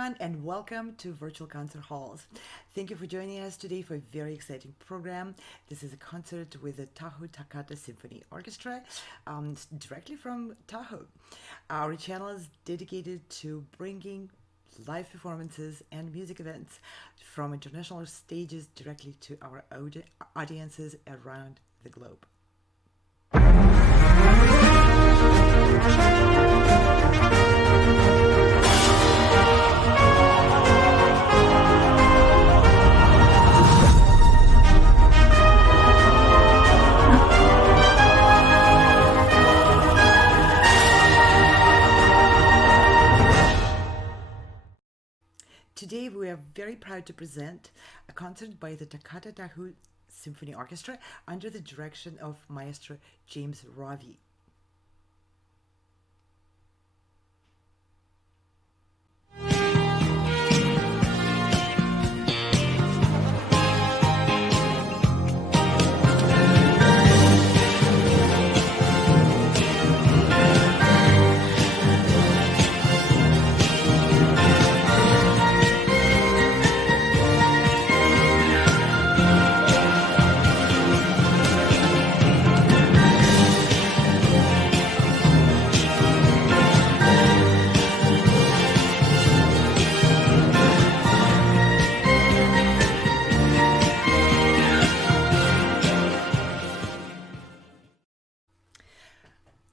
everyone, and welcome to Virtual Concert Halls. Thank you for joining us today for a very exciting program. This is a concert with the Tahoe Symphony Orchestra, directly from Tahoe. Our channel is dedicated to bringing live performances and music events from international stages directly to our audiences around the globe. Today we are very proud to present a concert by the Toccata Tahoe Symphony Orchestra under the direction of Maestro James Rawie.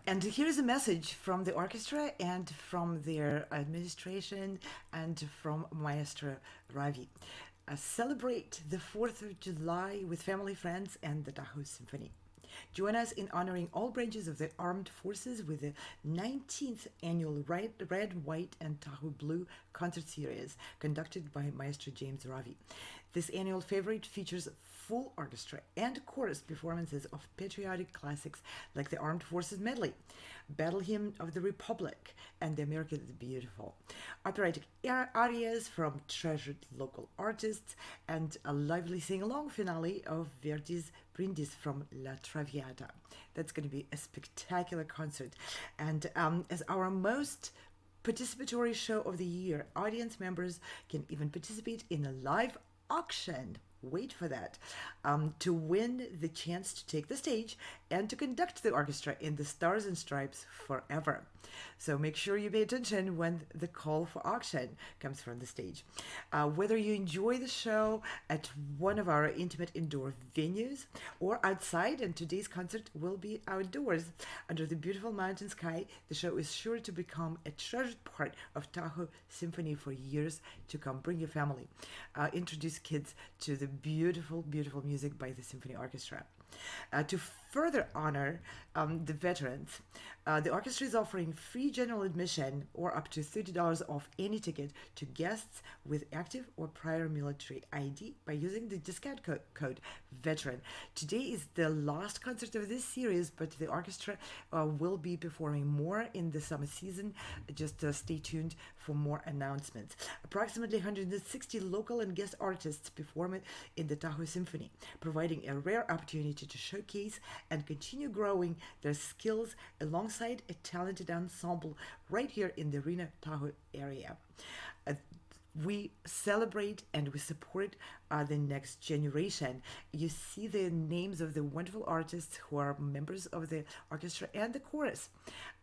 And here's a message from the orchestra and from their administration and from Maestro Rawie. Celebrate the 4th of July with family, friends, and the Tahoe Symphony. Join us in honoring all branches of the Armed Forces with the 19th annual Red, White, and Tahoe Blue concert series conducted by Maestro James Rawie. This annual favorite features full orchestra and chorus performances of patriotic classics like the Armed Forces Medley, Battle Hymn of the Republic, and the America the Beautiful, operatic arias from treasured local artists, and a lively sing-along finale of Verdi's Brindis from La Traviata. That's going to be a spectacular concert. And as our most participatory show of the year, audience members can even participate in a live auction. Wait for that, to win the chance to take the stage and to conduct the orchestra in the Stars and Stripes forever. So make sure you pay attention when the call for auction comes from the stage. Whether you enjoy the show at one of our intimate indoor venues or outside, and today's concert will be outdoors under the beautiful mountain sky, the show is sure to become a treasured part of Tahoe Symphony for years to come. Bring your family. Introduce kids to the beautiful, beautiful music by the Symphony Orchestra. To further honor the veterans, the orchestra is offering free general admission or up to $30 off any ticket to guests with active or prior military ID by using the discount code VETERAN. Today is the last concert of this series, but the orchestra will be performing more in the summer season. Just stay tuned for more announcements. Approximately 160 local and guest artists perform in the Tahoe Symphony, providing a rare opportunity to showcase and continue growing their skills alongside a talented ensemble right here in the Reno Tahoe area. We celebrate and we support the next generation. You see the names of the wonderful artists who are members of the orchestra and the chorus.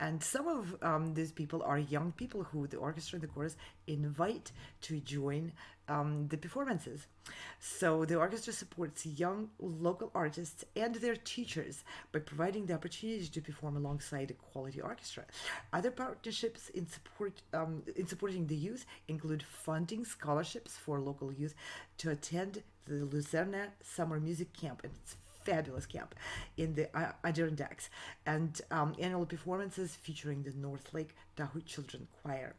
And some of these people are young people who the orchestra and the chorus invite to join the performances. So the orchestra supports young local artists and their teachers by providing the opportunity to perform alongside a quality orchestra. Other partnerships in supporting the youth include funding scholarships for local youth to attend the Luzerna Summer Music Camp, and it's fabulous camp in the Adirondacks, and annual performances featuring the North Lake Tahoe Children Choir.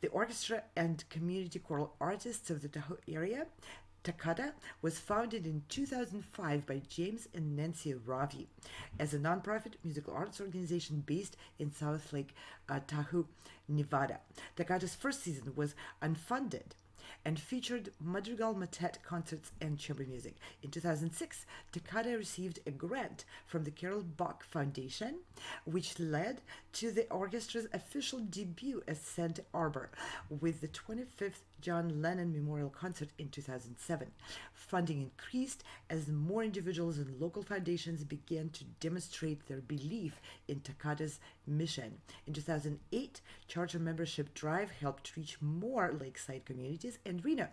The orchestra and community choral artists of the Tahoe area, Toccata, was founded in 2005 by James and Nancy Rawie as a nonprofit musical arts organization based in South Lake Tahoe, Nevada. Toccata's first season was unfunded and featured madrigal, motet, concerts, and chamber music. In 2006, Toccata received a grant from the Carol Bach Foundation, which led to the orchestra's official debut at Santa Arbor with the 25th John Lennon Memorial Concert in 2007. Funding increased as more individuals and local foundations began to demonstrate their belief in Toccata's mission. In 2008, charter membership drive helped reach more lakeside communities and Reno.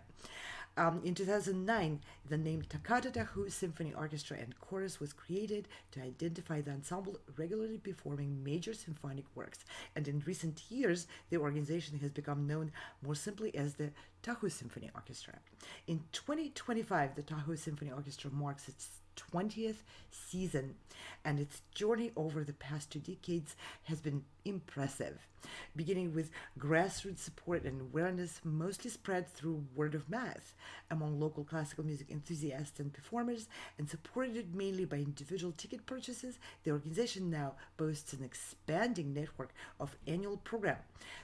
In 2009, the name Toccata Tahoe Symphony Orchestra and Chorus was created to identify the ensemble regularly performing major symphonic works. And in recent years, the organization has become known more simply as the Tahoe Symphony Orchestra. In 2025, the Tahoe Symphony Orchestra marks its 20th season, and its journey over the past 2 decades has been impressive, beginning with grassroots support and awareness mostly spread through word of mouth among local classical music enthusiasts and performers, and supported mainly by individual ticket purchases. The organization now boasts an expanding network of annual program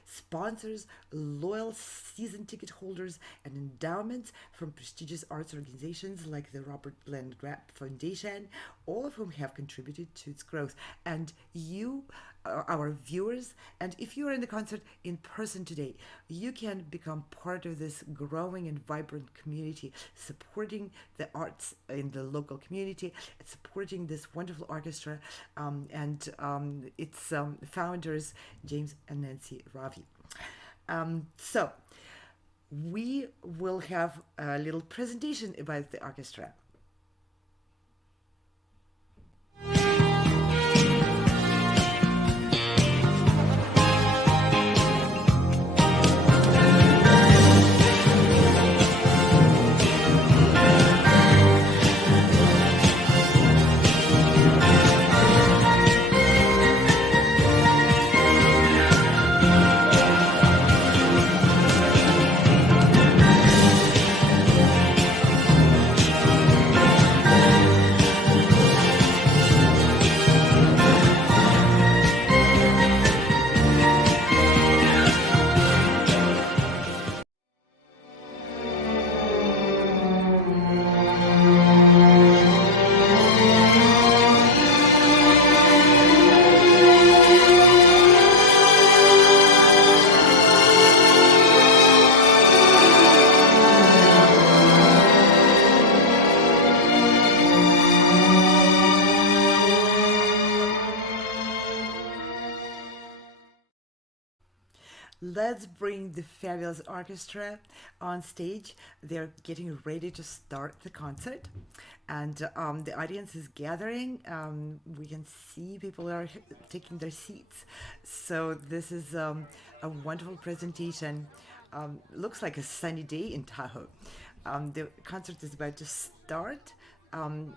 sponsors, loyal season ticket holders, and endowments from prestigious arts organizations like the Robert Landgraf Foundation, all of whom have contributed to its growth. And you, our viewers, and if you are in the concert in person today, you can become part of this growing and vibrant community, supporting the arts in the local community, supporting this wonderful orchestra and its founders, James and Nancy Rawie. So we will have a little presentation about the orchestra. Let's bring the fabulous orchestra on stage. They're getting ready to start the concert, and the audience is gathering. We can see people are taking their seats. So this is a wonderful presentation. Looks like a sunny day in Tahoe. The concert is about to start, and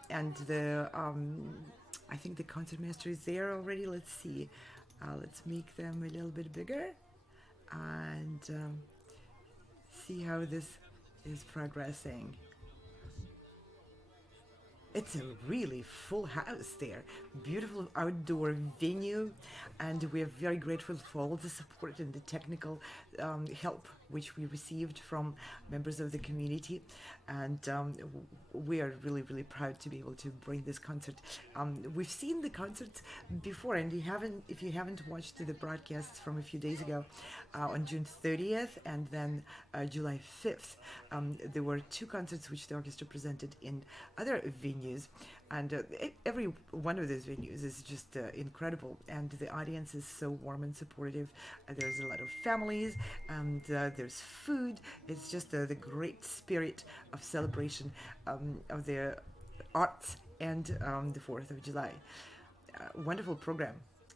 I think the concertmaster is there already. Let's see. Let's make them a little bit bigger and see how this is progressing. It's a really full house there. Beautiful outdoor venue, and we're very grateful for all the support and the technical help which we received from members of the community. And we are really, really proud to be able to bring this concert. We've seen the concerts before, and if you haven't watched the broadcasts from a few days ago, on June 30th and then July 5th, there were 2 concerts which the orchestra presented in other venues. And every one of those venues is just incredible, and the audience is so warm and supportive. There's a lot of families, and there's food. It's just the great spirit of celebration of the arts and the 4th of July. Wonderful program.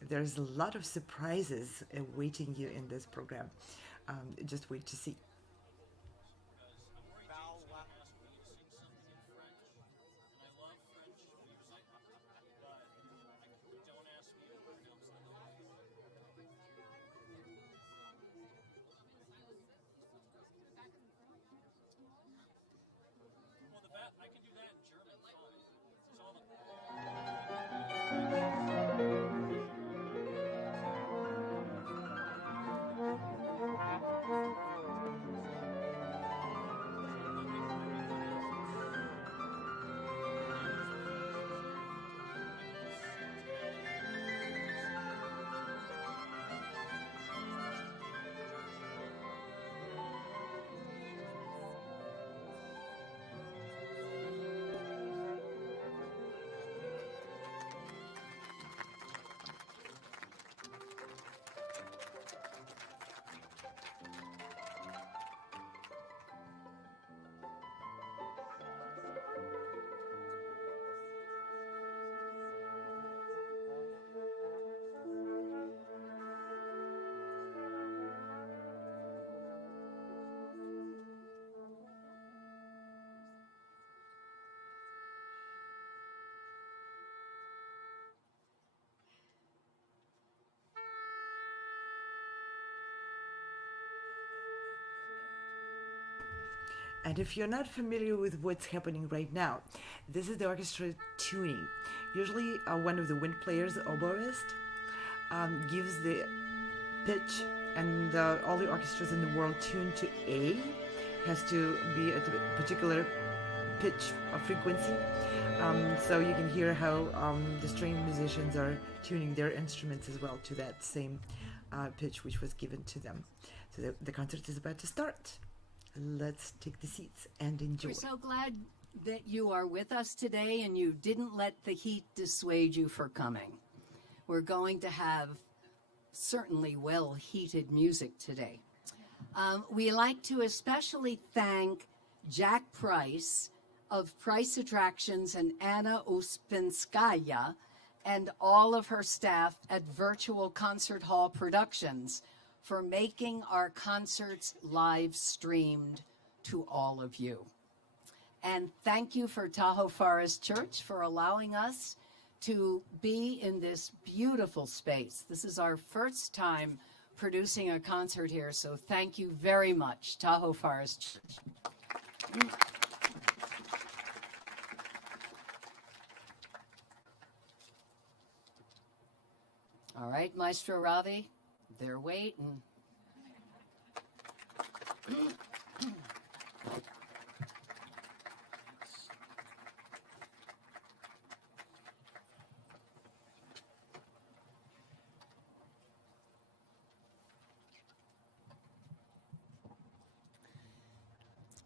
There's a lot of surprises awaiting you in this program. Just wait to see. And if you're not familiar with what's happening right now, this is the orchestra tuning. Usually, one of the wind players, the oboist, gives the pitch, and all the orchestras in the world tune to A, has to be at a particular pitch of frequency. So you can hear how the string musicians are tuning their instruments as well to that same pitch which was given to them. So the concert is about to start. Let's take the seats and enjoy. We're so glad that you are with us today and you didn't let the heat dissuade you for coming. We're going to have certainly well-heated music today. We like to especially thank Jack Price of Price Attractions and Anna Uspinskaya and all of her staff at Virtual Concert Hall Productions for making our concerts live streamed to all of you. And thank you for Tahoe Forest Church for allowing us to be in this beautiful space. This is our first time producing a concert here, so thank you very much, Tahoe Forest Church. All right, Maestro Rawie, they're waiting.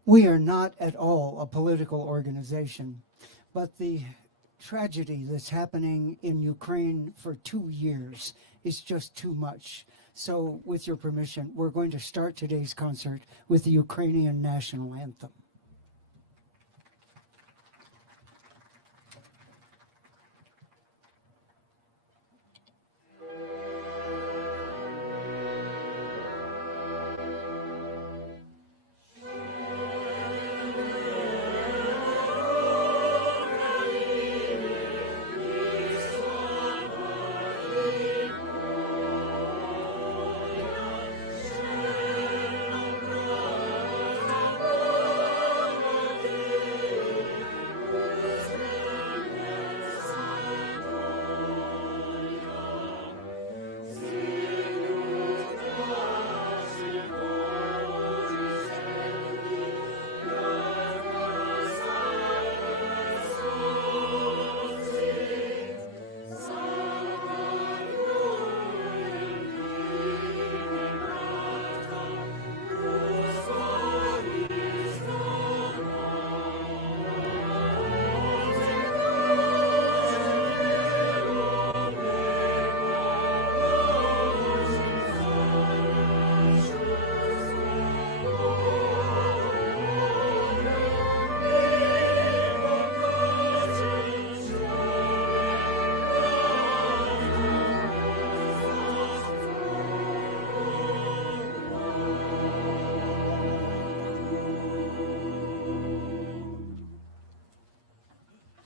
We are not at all a political organization, but the tragedy that's happening in Ukraine for 2 years is just too much. So with your permission, we're going to start today's concert with the Ukrainian national anthem.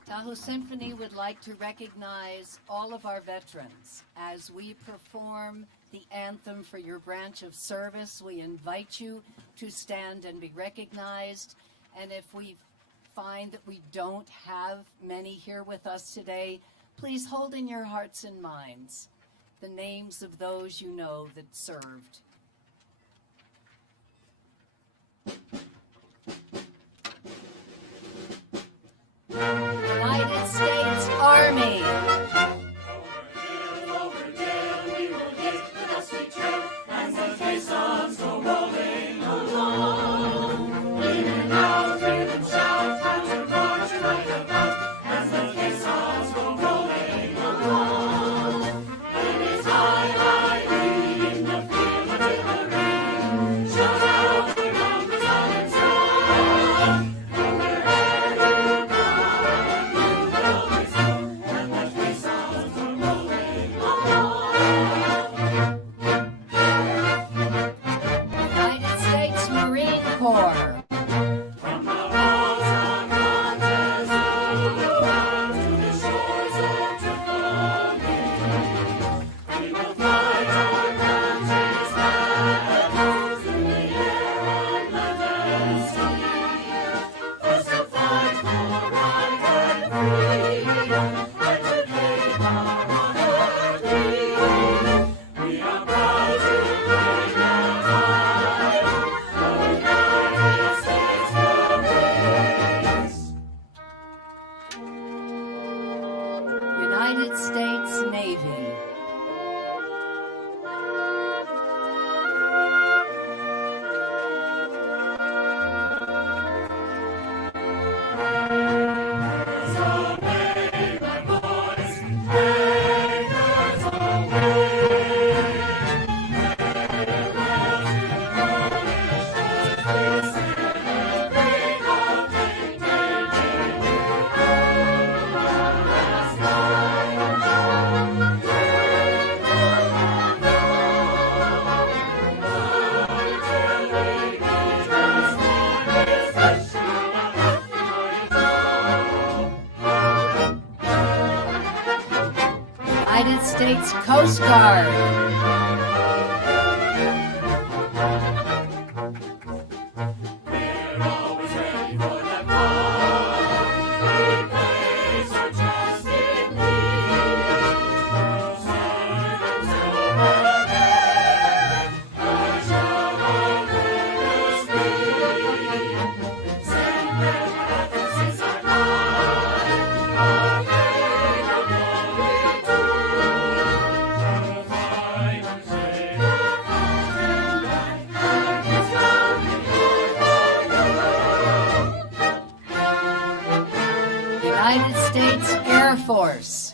Tahoe Symphony would like to recognize all of our veterans. As we perform the anthem for your branch of service, we invite you to stand and be recognized. And if we find that we don't have many here with us today, please hold in your hearts and minds the names of those you know that served. United States Army. Over there we will hit the dusty trail as the caissons go rolling along. In and out, hear them shout, as we march right about, as the caissons go rolling along. It is high, high in the field artillery, shout out the numbers on United States Navy. United States Coast Guard. United States Air Force.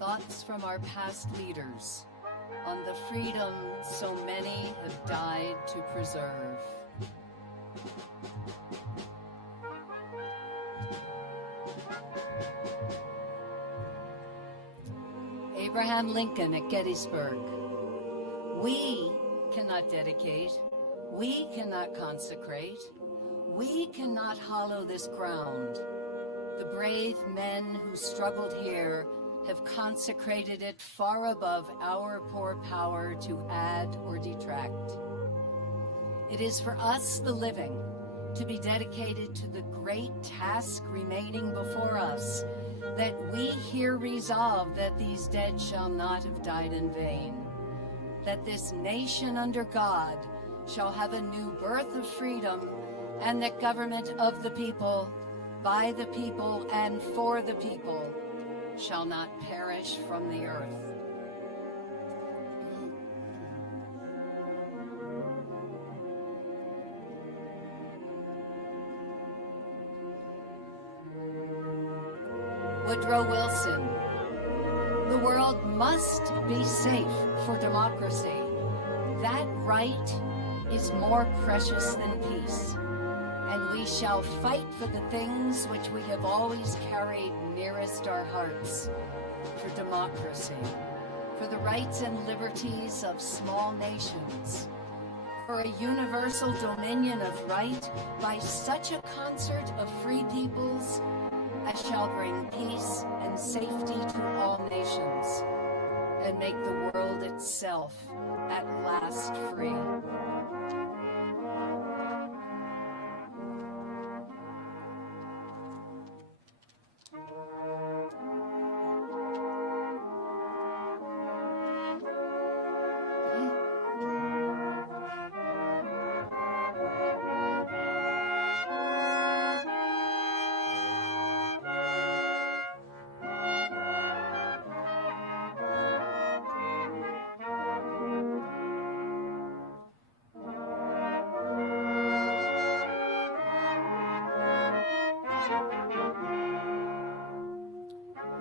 Thoughts from our past leaders on the freedom so many have died to preserve. Abraham Lincoln at Gettysburg. We cannot dedicate, we cannot consecrate, we cannot hallow this ground. The brave men who struggled here have consecrated it far above our poor power to add or detract. It is for us, the living, to be dedicated to the great task remaining before us, that we here resolve that these dead shall not have died in vain, that this nation under God shall have a new birth of freedom, and that government of the people, by the people, and for the people shall not perish from the earth. Woodrow Wilson. The world must be safe for democracy. That right is more precious than peace. And we shall fight for the things which we have always carried nearest our hearts, for democracy, for the rights and liberties of small nations, for a universal dominion of right by such a concert of free peoples as shall bring peace and safety to all nations, and make the world itself at last free.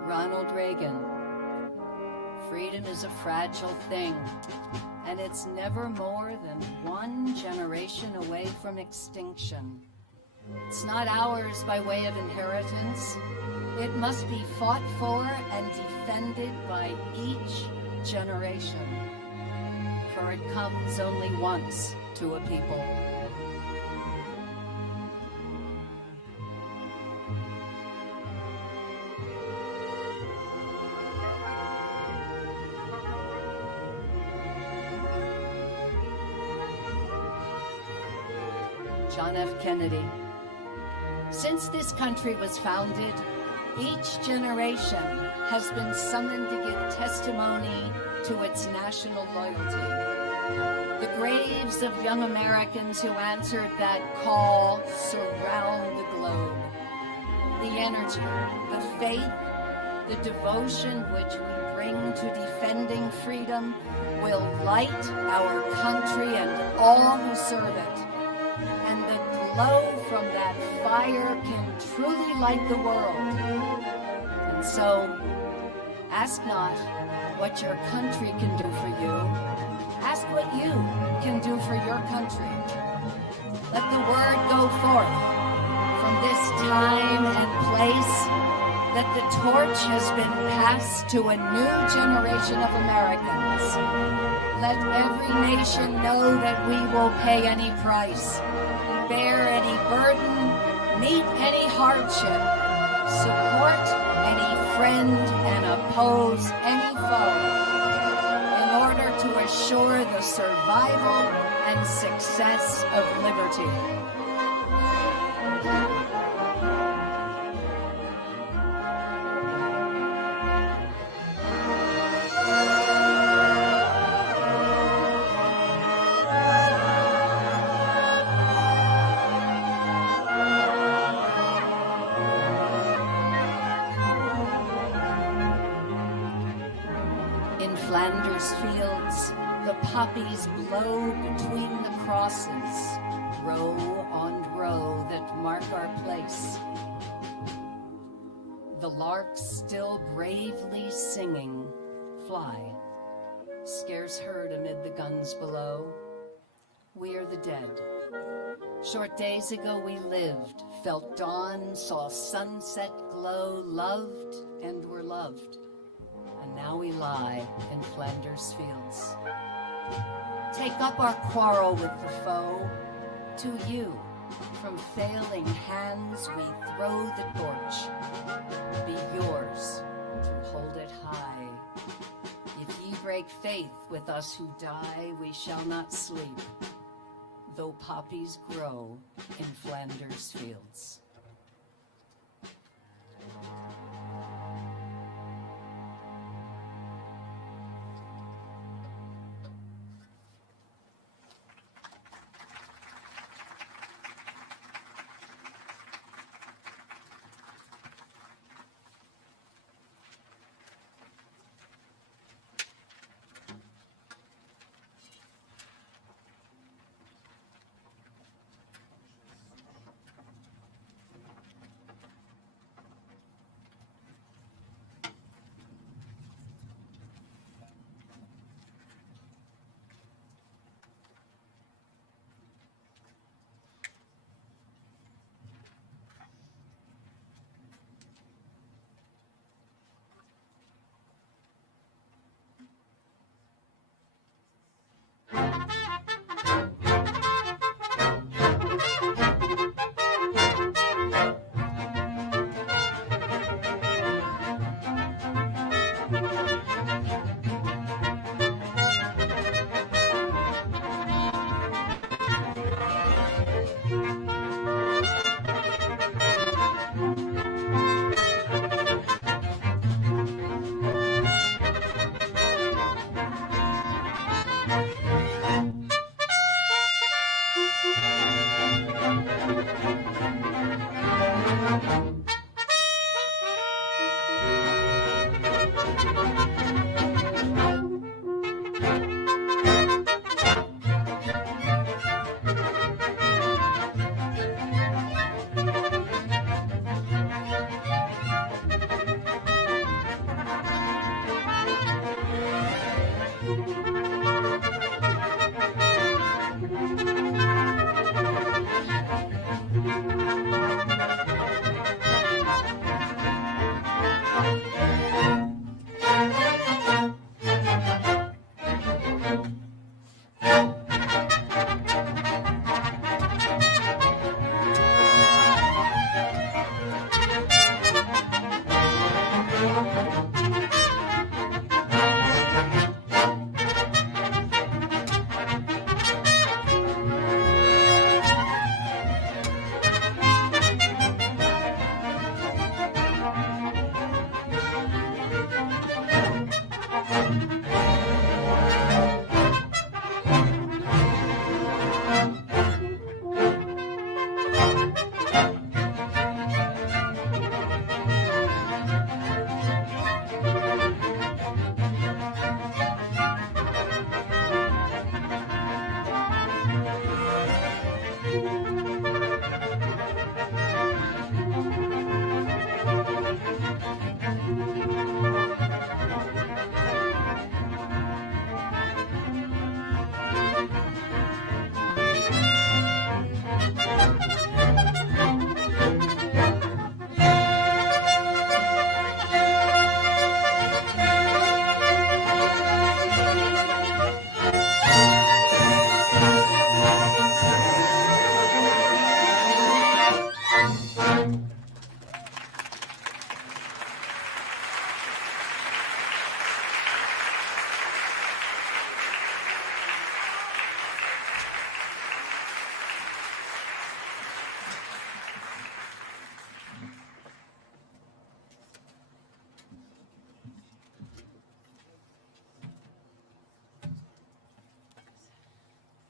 Ronald Reagan. Freedom is a fragile thing, and it's never more than one generation away from extinction. It's not ours by way of inheritance. It must be fought for and defended by each generation, for it comes only once to a people. John F. Kennedy. Since this country was founded, each generation has been summoned to give testimony to its national loyalty. The graves of young Americans who answered that call surround the globe. The energy, the faith, the devotion which we bring to defending freedom will light our country and all who serve it. And the glow from that fire can truly light the world. And so, ask not what your country can do for you. Ask what you can do for your country. Let the word go forth from this time and place that the torch has been passed to a new generation of Americans. Let every nation know that we will pay any price, bear any burden, meet any hardship, support any friend, and oppose any foe, in order to assure the survival and success of liberty. Flanders fields, the poppies blow between the crosses, row on row that mark our place. The larks still bravely singing fly, scarce heard amid the guns below. We are the dead. Short days ago we lived, felt dawn, saw sunset glow, loved and were loved. And now we lie in Flanders fields. Take up our quarrel with the foe. To you, from failing hands we throw the torch. Be yours to hold it high. If ye break faith with us who die, we shall not sleep, though poppies grow in Flanders fields.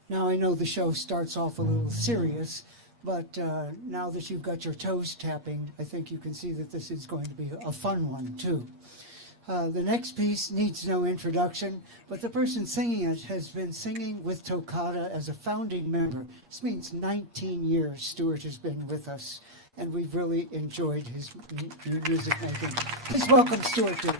Now I know the show starts off a little serious, but now that you've got your toes tapping, I think you can see that this is going to be a fun one too. The next piece needs no introduction, but the person singing it has been singing with Toccata as a founding member. This means 19 years Stuart has been with us, and we've really enjoyed his music making. Please welcome Stuart to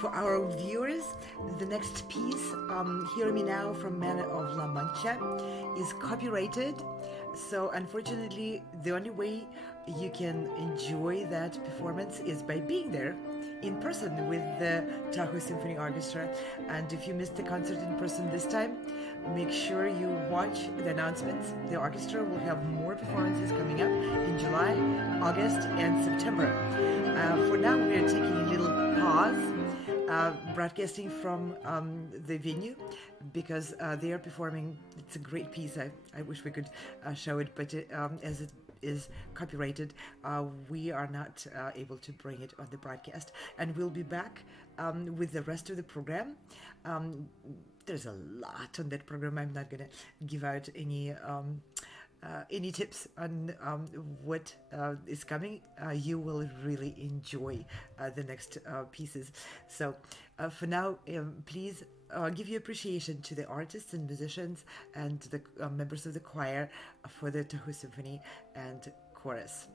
For our viewers, the next piece, Hear Me Now from Man of La Mancha, is copyrighted. So unfortunately, the only way you can enjoy that performance is by being there in person with the Tahoe Symphony Orchestra. And if you missed the concert in person this time, make sure you watch the announcements. The orchestra will have more performances coming up in July, August, and September. For now, we are taking a little pause, broadcasting from the venue, because they are performing. It's a great piece. I wish we could show it, but as it is copyrighted, we are not able to bring it on the broadcast. And we'll be back with the rest of the program. There's a lot on that program. I'm not going to give out any tips on what is coming. You will really enjoy the next pieces. So for now, please give your appreciation to the artists and musicians and the members of the choir for the Tahoe Symphony and chorus.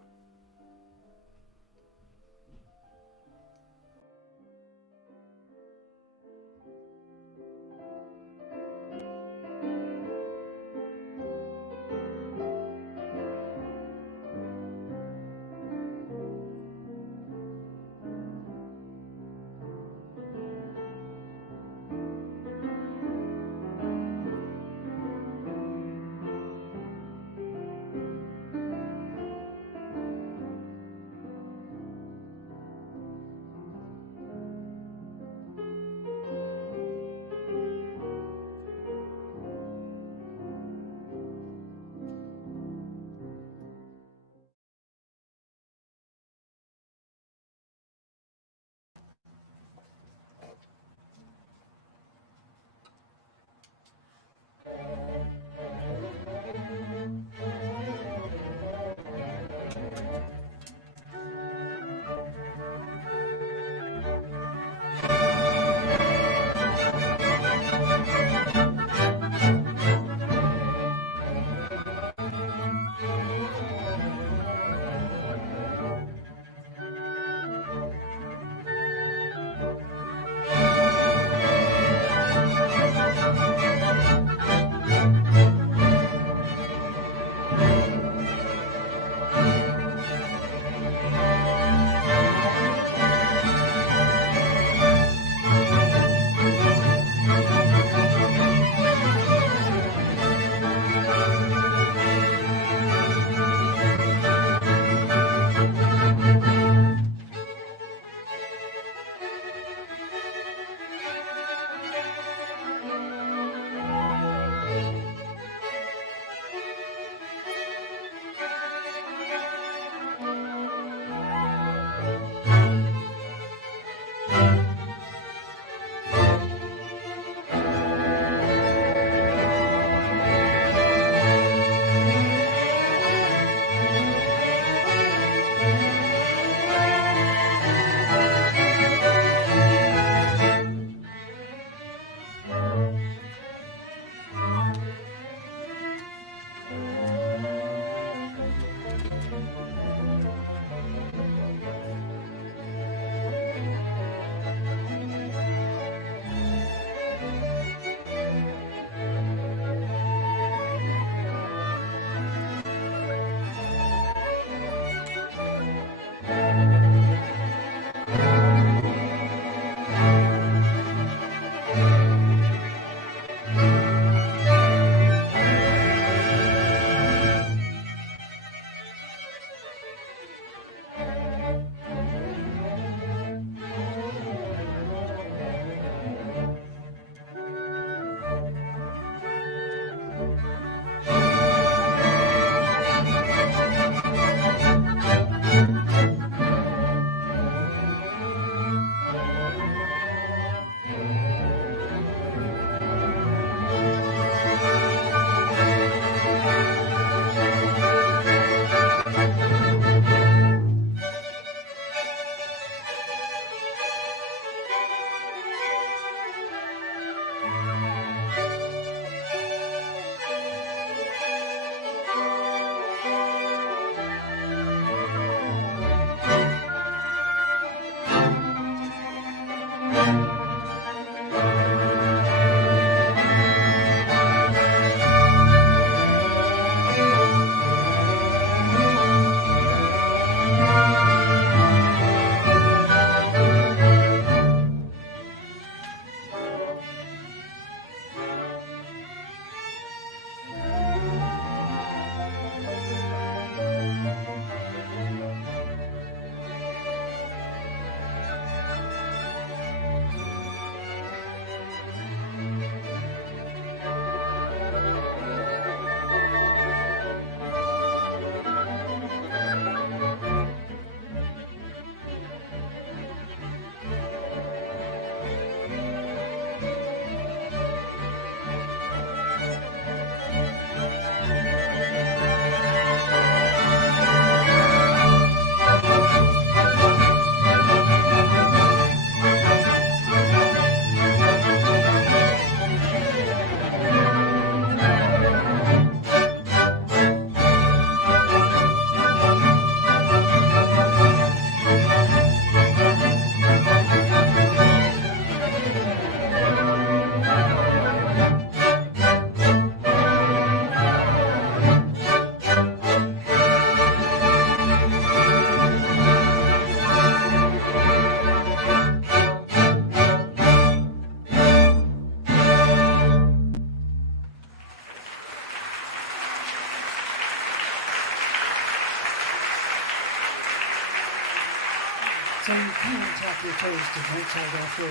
tap your toes to Mozart after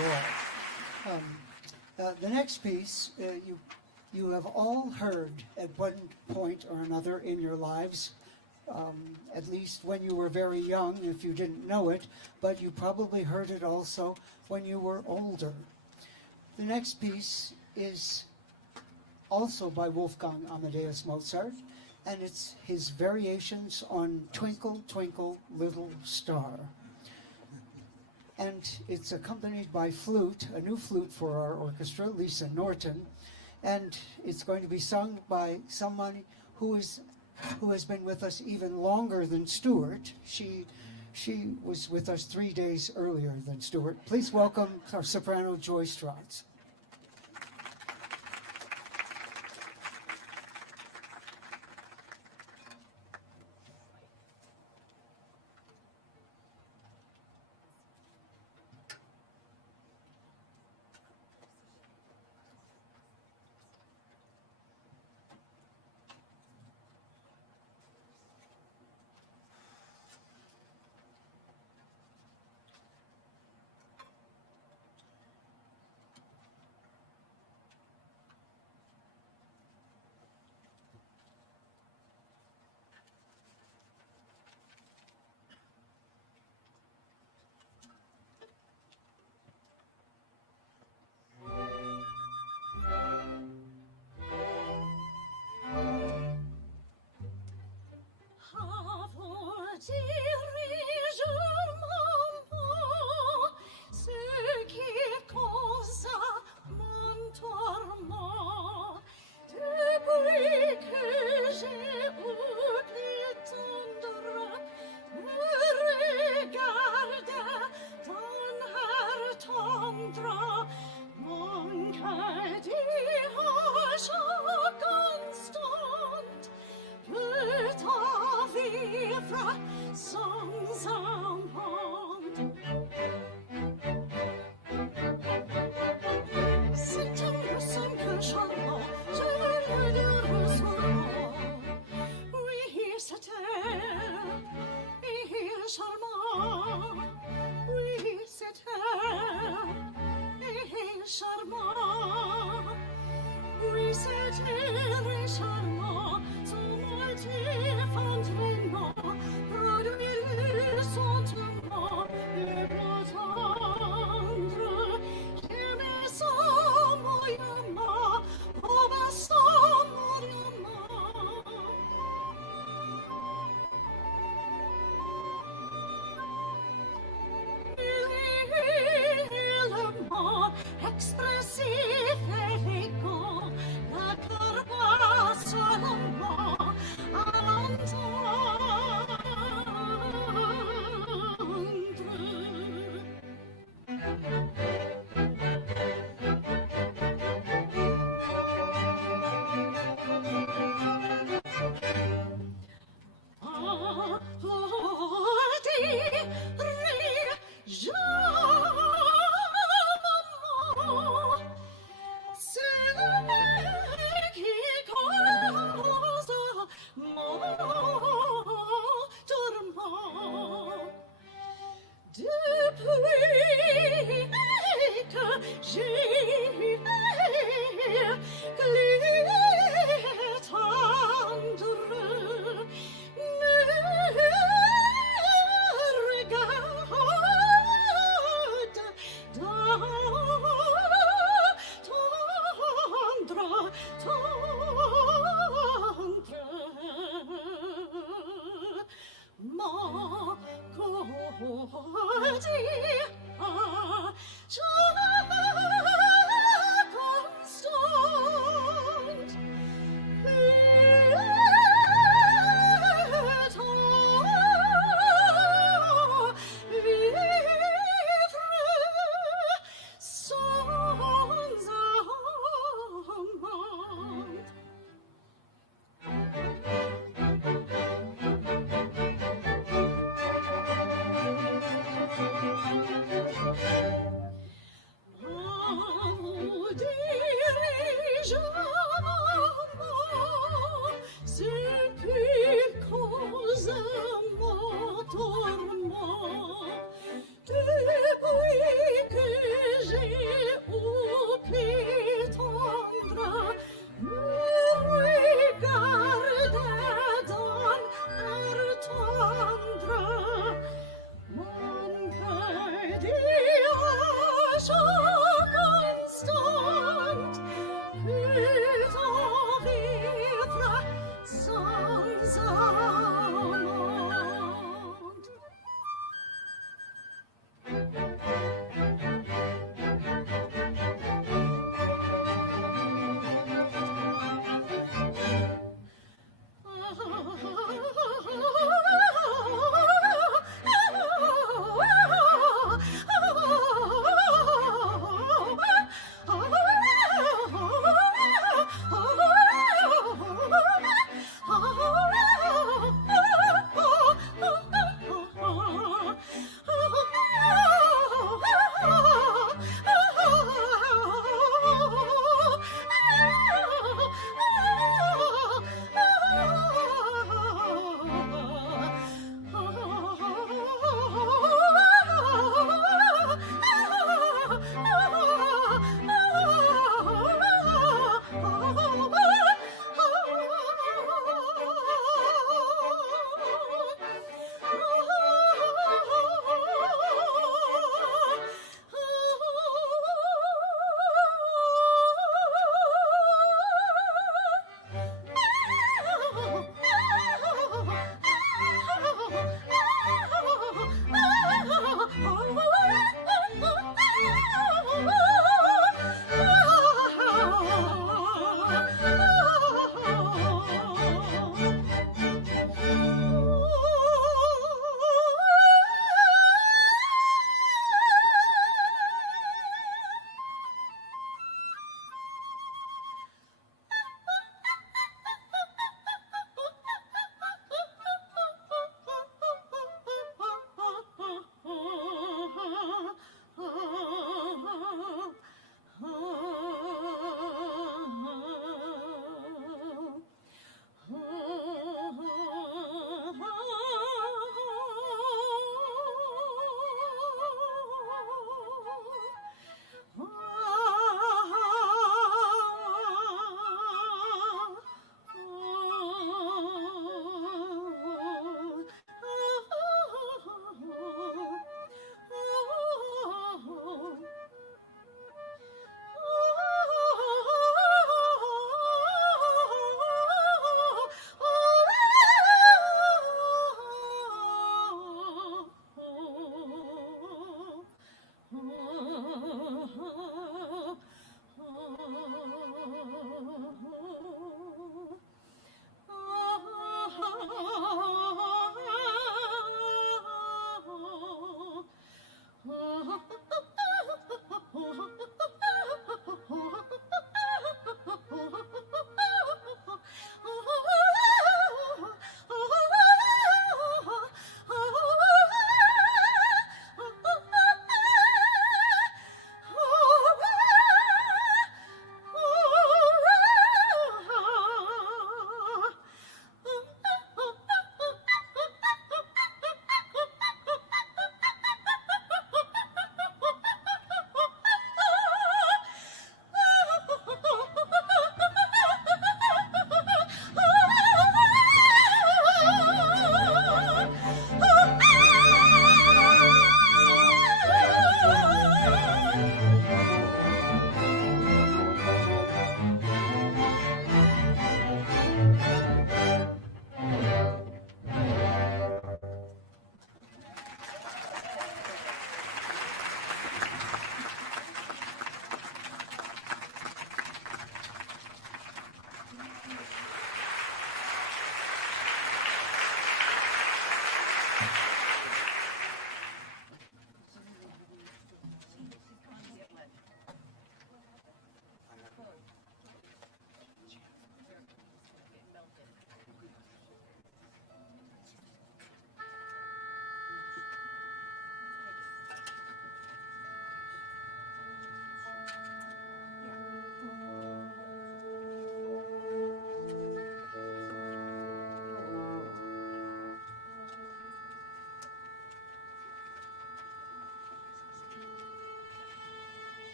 all. The next piece, you have all heard at one point or another in your lives, at least when you were very young, if you didn't know it, but you probably heard it also when you were older. The next piece is also by Wolfgang Amadeus Mozart, and it's his variations on Twinkle, Twinkle, Little Star. And it's accompanied by flute, a new flute for our orchestra, Lisa Norton, and it's going to be sung by someone who has been with us even longer than Stuart. She was with us 3 days earlier than Stuart. Please welcome our soprano, Joy Strauss.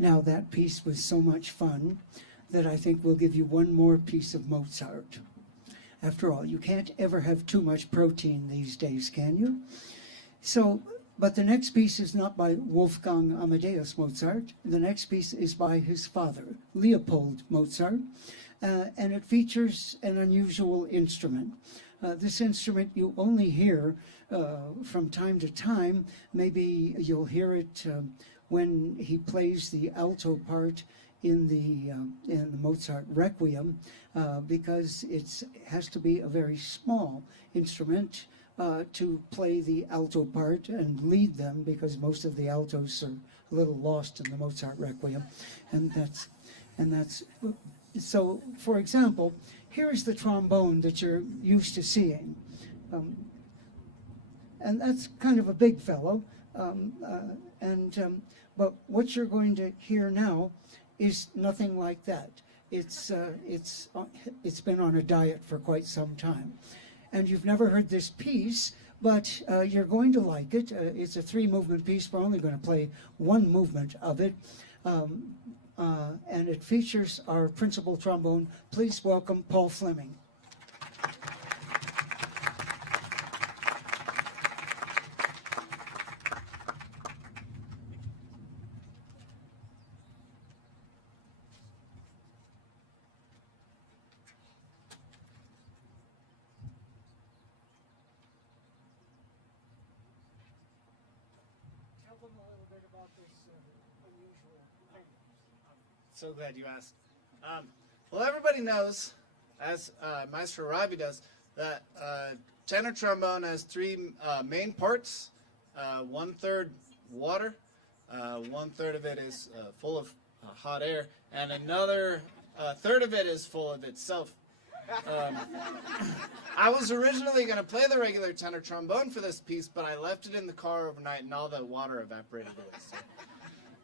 Now that piece was so much fun that I think we'll give you one more piece of Mozart. After all, you can't ever have too much protein these days, can you? So, but the next piece is not by Wolfgang Amadeus Mozart. The next piece is by his father, Leopold Mozart, and it features an unusual instrument. This instrument you only hear from time to time. Maybe you'll hear it when he plays the alto part in the Mozart Requiem, because it has to be a very small instrument to play the alto part and lead them, because most of the altos are a little lost in the Mozart Requiem, and that's so. For example, here's the trombone that you're used to seeing, and that's kind of a big fellow, but what you're going to hear now is nothing like that. It's been on a diet for quite some time, and you've never heard this piece, but you're going to like it. It's a 3-movement piece. We're only going to play one movement of it, and it features our principal trombone. Please welcome Paul Fleming. So glad you asked. Well, everybody knows, as Maestro Rawie does, that tenor trombone has 3 main parts. 1/3 water, 1/3 of it is full of hot air, and another third of it is full of itself. I was originally going to play the regular tenor trombone for this piece, but I left it in the car overnight, and all the water evaporated away. So.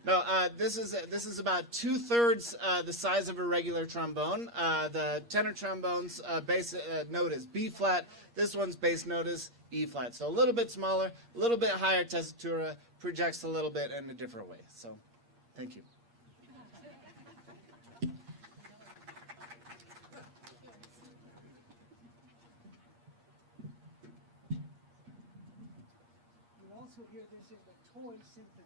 No, this is about 2/3 the size of a regular trombone. The tenor trombone's bass note is B flat. This one's bass note is E flat. So a little bit smaller, a little bit higher tessitura, projects a little bit in a different way. So, thank you. You also hear this in the Tahoe Symphony.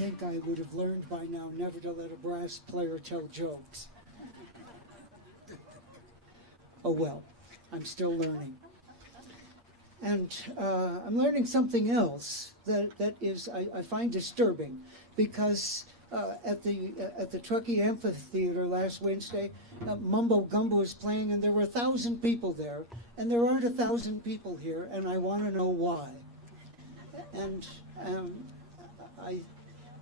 think I would have learned by now never to let a brass player tell jokes. Oh well, I'm still learning. And I'm learning something else that is I find disturbing, because at the Truckee Amphitheater last Wednesday, Mumbo Gumbo was playing, and there were 1,000 people there, and there aren't 1,000 people here, and I want to know why. And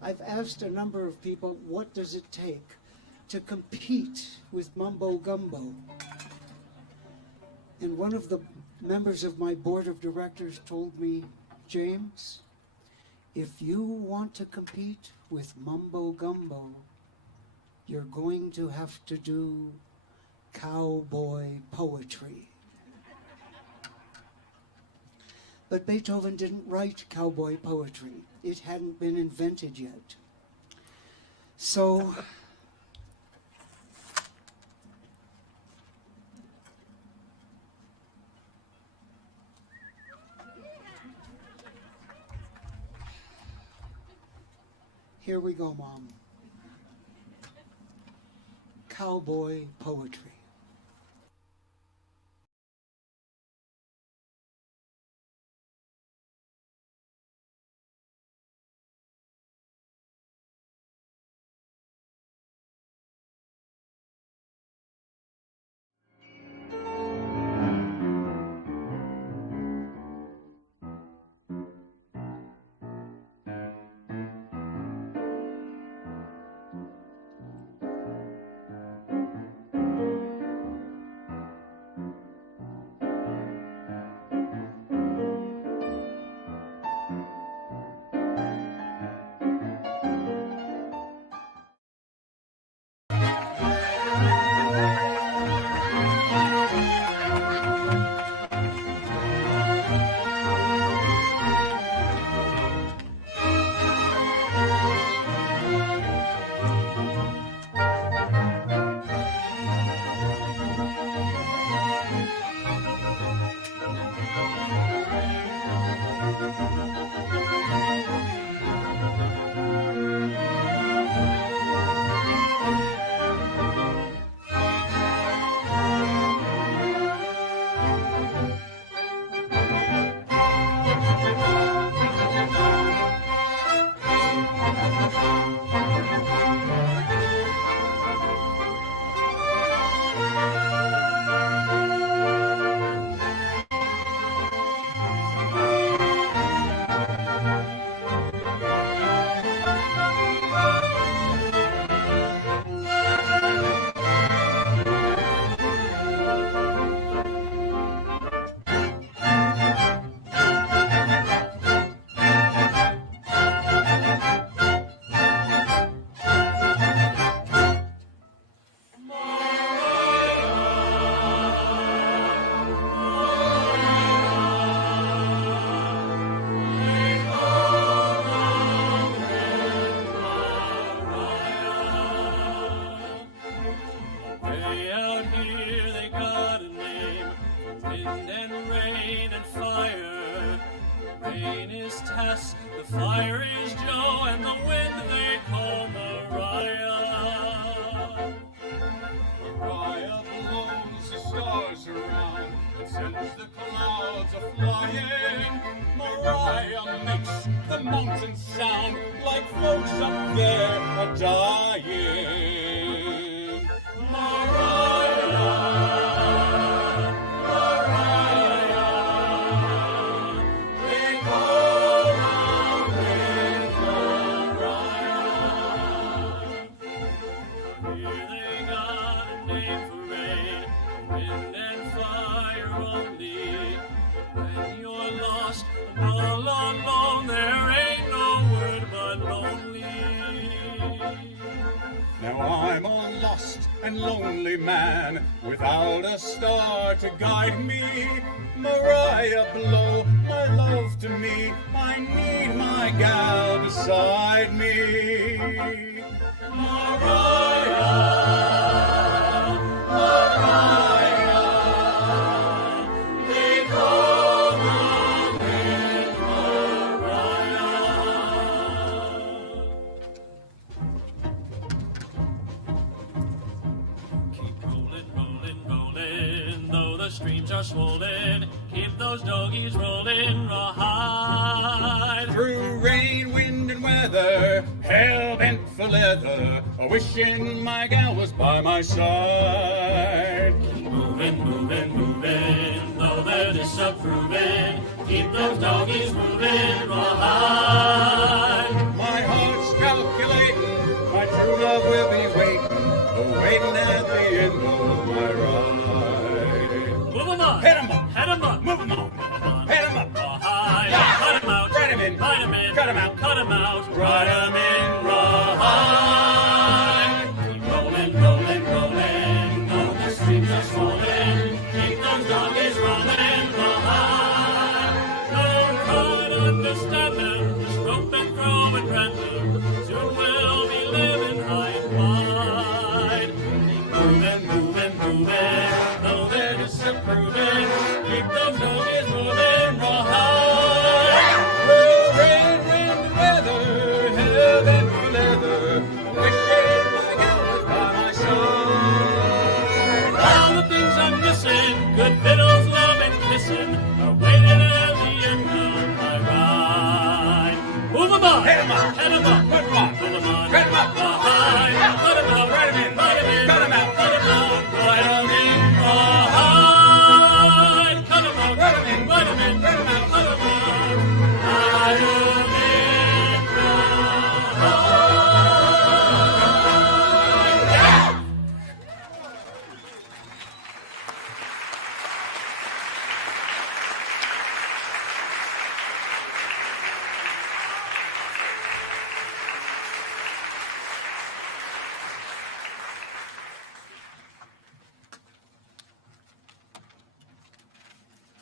I've asked a number of people, what does it take to compete with Mumbo Gumbo? And one of the members of my board of directors told me, James, if you want to compete with Mumbo Gumbo, you're going to have to do cowboy poetry. But Beethoven didn't write cowboy poetry. It hadn't been invented yet. So here we go, Mom. Cowboy poetry. streams are swollen. Keep those doggies rolling rawhide. Through rain, wind, and weather, hell-bent for leather, wishing my gal was by my side. Moving, moving, moving, though they're disapproving. Keep those doggies moving rawhide. My heart's calculating, my true love will be waiting at the end of my ride. Move 'em up, Head 'em up, head 'em up, move 'em on, head 'em up, rawhide. Yeah. Cut 'em out, Ride 'em in, ride 'em in, cut 'em out, cut 'em out, ride 'em in rawhide. Keep rolling, rolling, rolling, though the streams are swollen. Keep those doggies rolling rawhide. Don't try to understand them, just rope and throw and random. Soon we'll be living high and wide. Keep moving, moving, moving, though they're disapproving. Keep those doggies moving rawhide. Through rain, wind, and weather, hell-bent for leather, wishing my gal was by my side. All the things I'm missing, good fiddles, love, and kissing, are waiting at the end of my ride. Move 'em up, Head 'em up, head 'em up, put 'em on, move 'em on, ride 'em up, rawhide, cut 'em out, ride 'em in, ride 'em in, cut 'em out, cut 'em out, ride 'em in, rawhide, cut 'em out, ride 'em in, ride 'em in, ride 'em out, cut 'em out, ride 'em in,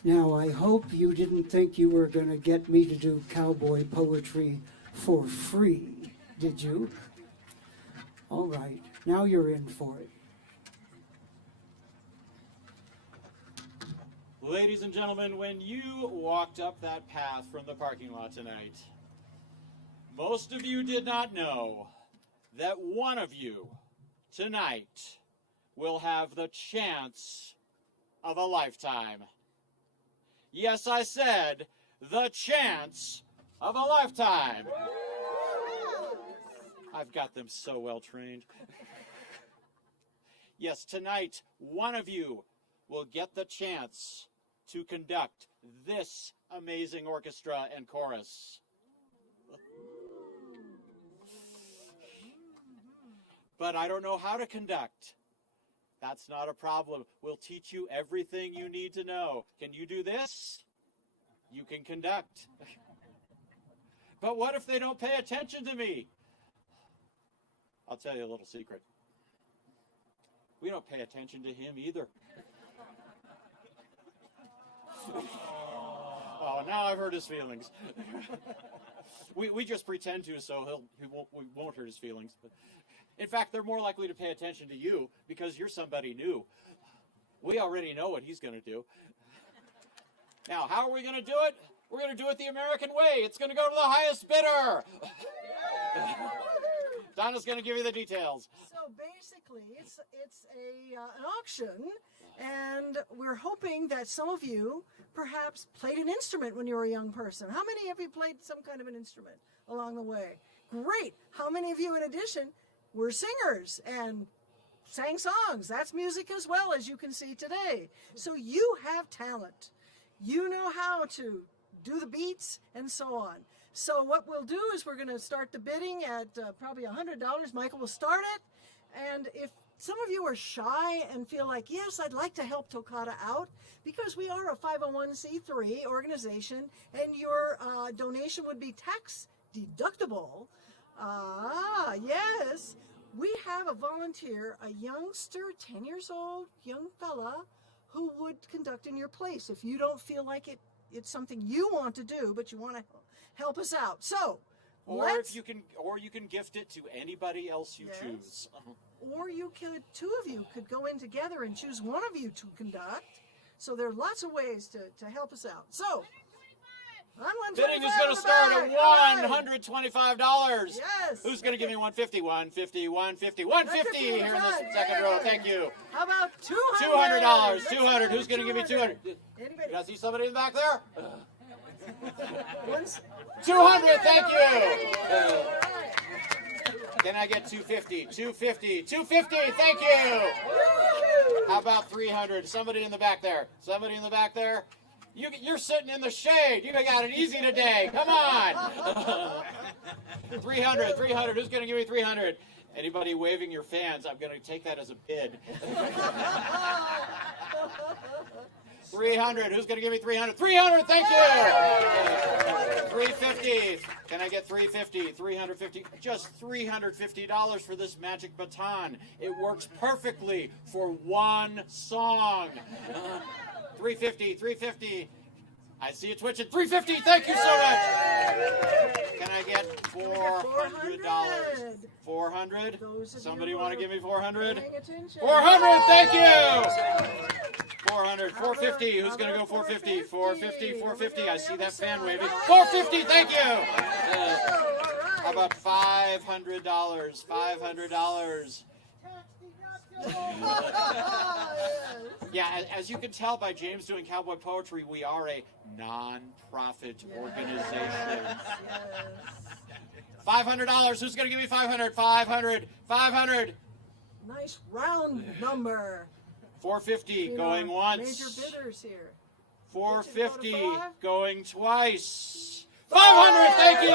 Now, I hope you didn't think you were going to get me to do cowboy poetry for free, did you? All right, now you're in for it. Ladies and gentlemen, when you walked up that path from the parking lot tonight, most of you did not know that one of you tonight will have the chance of a lifetime. Yes, I said the chance of a lifetime. I've got them so well trained. Yes, tonight, one of you will get the chance to conduct this amazing orchestra and chorus. But I don't know how to conduct. That's not a problem. We'll teach you everything you need to know. Can you do this? You can conduct. But what if they don't pay attention to me? I'll tell you a little secret. We don't pay attention to him either. Oh, now I've hurt his feelings. We just pretend to, so we won't hurt his feelings. But in fact, they're more likely to pay attention to you because you're somebody new. We already know what he's going to do. Now, how are we going to do it? We're going to do it the American way. It's going to go to the highest bidder. Donna's going to give you the details. So basically, it's an auction, and we're hoping that some of you perhaps played an instrument when you were a young person. How many of you played some kind of an instrument along the way? Great. How many of you, in addition, were singers and sang songs? That's music as well, as you can see today. So you have talent. You know how to do the beats and so on. So what we'll do is we're going to start the bidding at probably $100. Michael will start it. And if some of you are shy and feel like, yes, I'd like to help Toccata out, because we are a 501c3 organization, and your donation would be tax deductible. Yes. We have a volunteer, a youngster, 10 years old, young fella, who would conduct in your place if you don't feel like it's something you want to do, but you want to help us out. So, or you can gift it to anybody else you choose. Or you could, two of you could go in together and choose one of you to conduct. So there are lots of ways to help us out. So, Bidding is going to start at $125. Yes. Who's going to give me 150? 150, 150, 150 here in the second row. Thank you. How about $200? $200. 200. Who's going to give me 200? Anybody? Did I see somebody in the back there? Once- 200. Thank you. All right. Can I get 250? 250. 250. Thank you. How about 300? Somebody in the back there. Somebody in the back there. You're sitting in the shade. You got it easy today. Come on. 300. 300. Who's going to give me 300? Anybody waving your fans? I'm going to take that as a bid. 300. Who's going to give me 300? 300. Thank you. 350. Can I get 350? 350. Just $350 for this magic baton. It works perfectly for one song. 350. 350. I see it twitching. 350. Thank you so much. Can I get $400? 400. Somebody want to give me 400? 400. Thank you. 400, 450. Who's going to go 450? 450, 450. I see that fan waving. 450. Thank you. How about $500? $500. Yeah, as you can tell by James doing cowboy poetry, we are a non-profit organization. $500. Who's going to give me 500? 500. 500. Nice round number. 450 going once. Major bidders here. 450 Go to 5? going twice. 500. Thank you.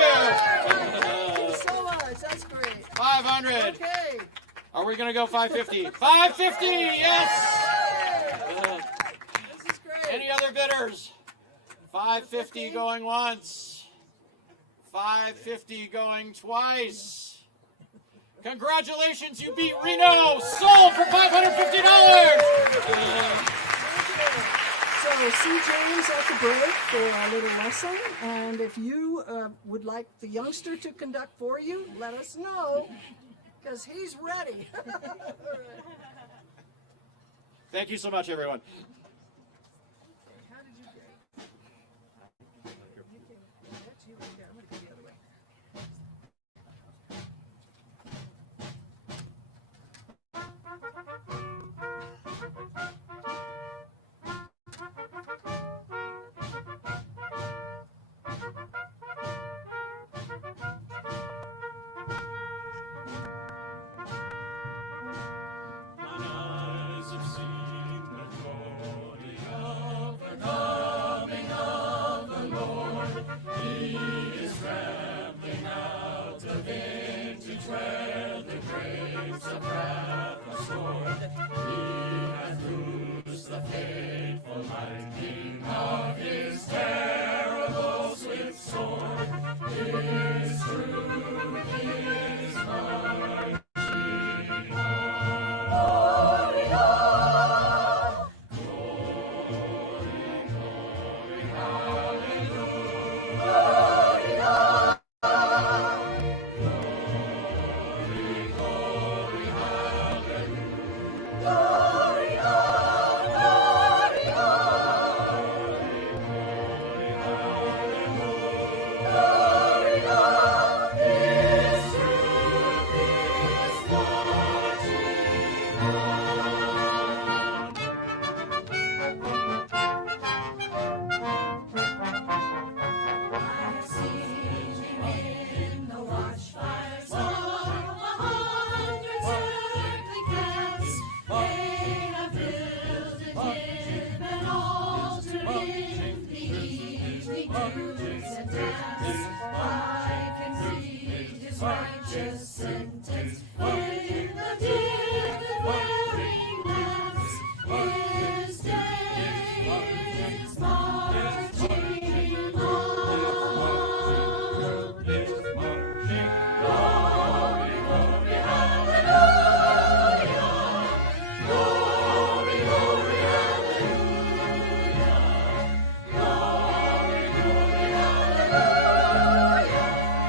Thank you so much. That's great. 500. Okay. Are we going to go 550? 550. Yes. This is great. Any other bidders? 550 going once. 550 going twice. Congratulations, you beat Reno. Sold for $550. So see James at the break for a little lesson. And if you would like the youngster to conduct for you, let us know, because he's ready. Thank you so much, everyone. How did you get? That's you right there. I'm going to go the other way. Mine eyes have seen the glory of the coming of the Lord. He is rambling out of vintage where the grapes of wrath are stored. He hath loosed the fateful lightning of his terrible swift sword. His truth is marching Glory, glory, hallelujah.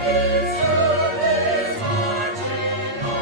His truth is marching on.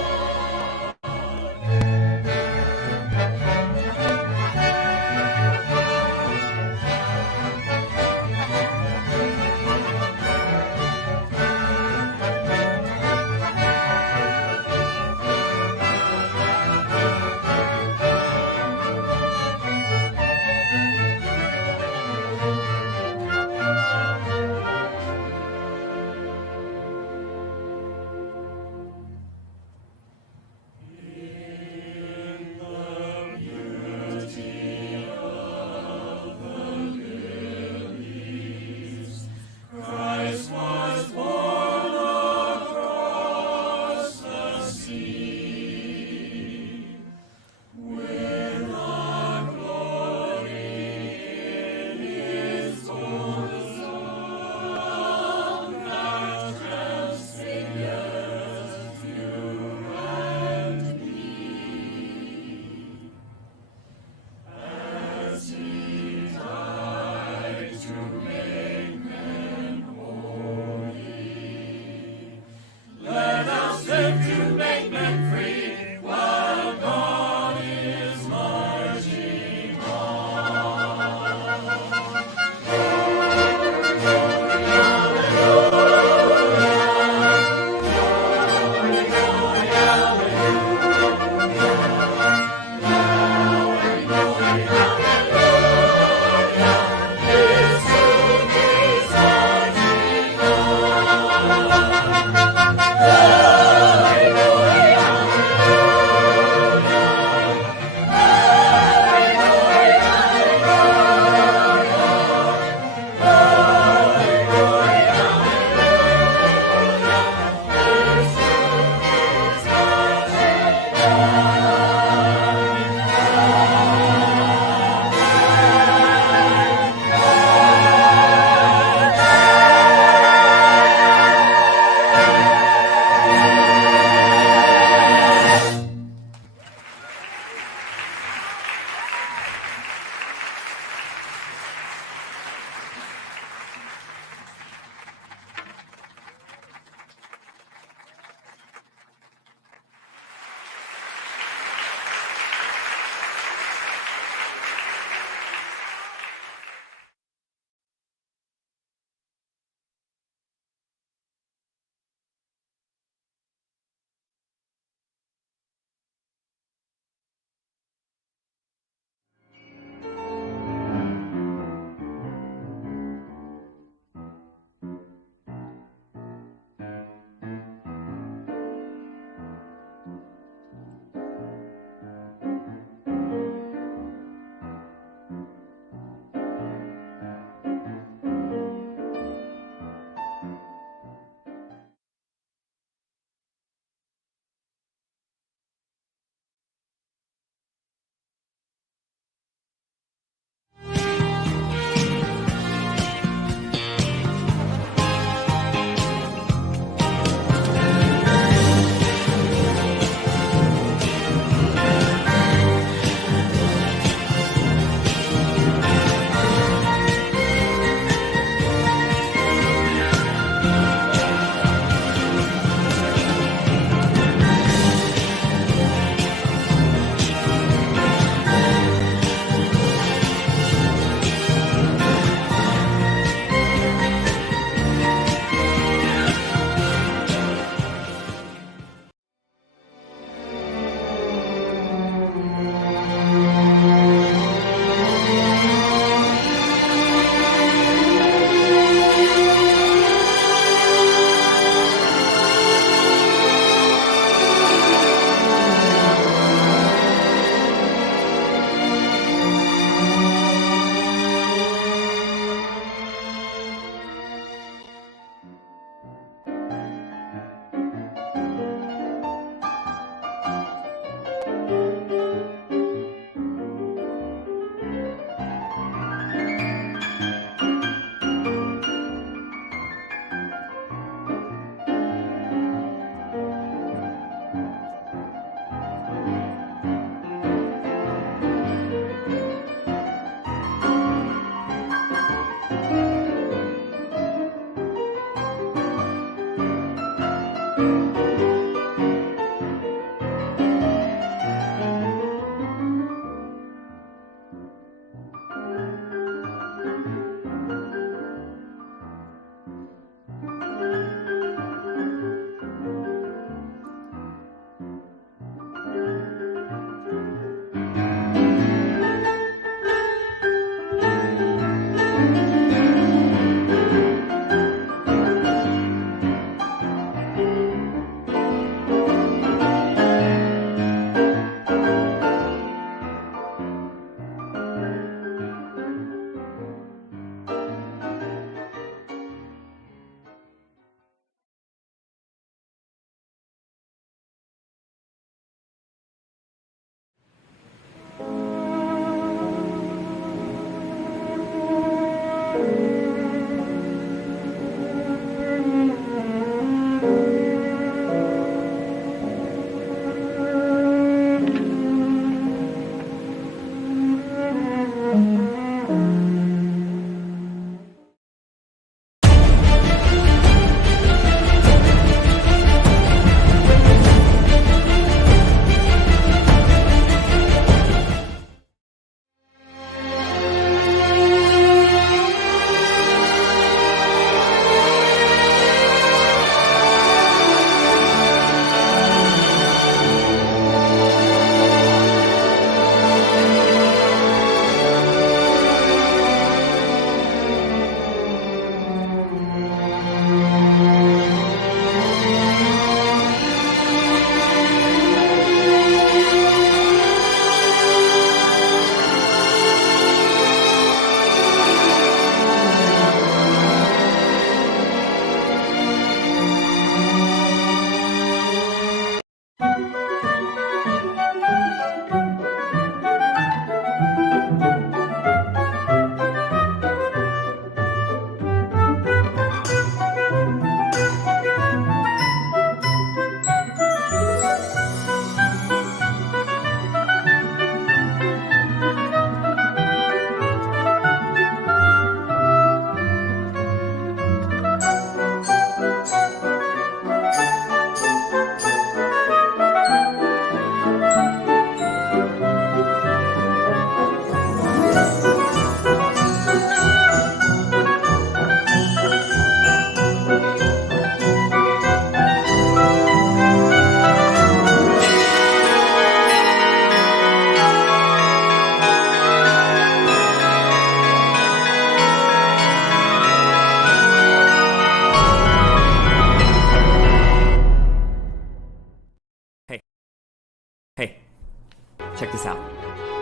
Check this out.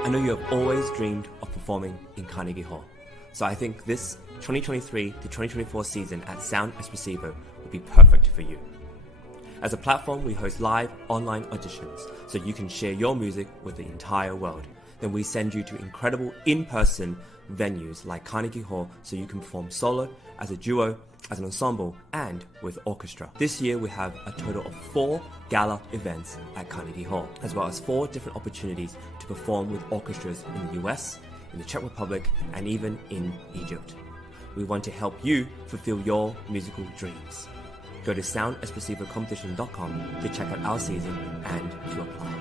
I know you have always dreamed of performing in Carnegie Hall, so I think this 2023 to 2024 season at Sound Espressivo will be perfect for you. As a platform, we host live online auditions so you can share your music with the entire world. Then we send you to incredible in-person venues like Carnegie Hall so you can perform solo, as a duo, as an ensemble, and with orchestra. This year we have a total of 4 gala events at Carnegie Hall, as well as 4 different opportunities to perform with orchestras in the US, in the Czech Republic, and even in Egypt. We want to help you fulfill your musical dreams. Go to soundespressivocompetition.com to check out our season and to apply.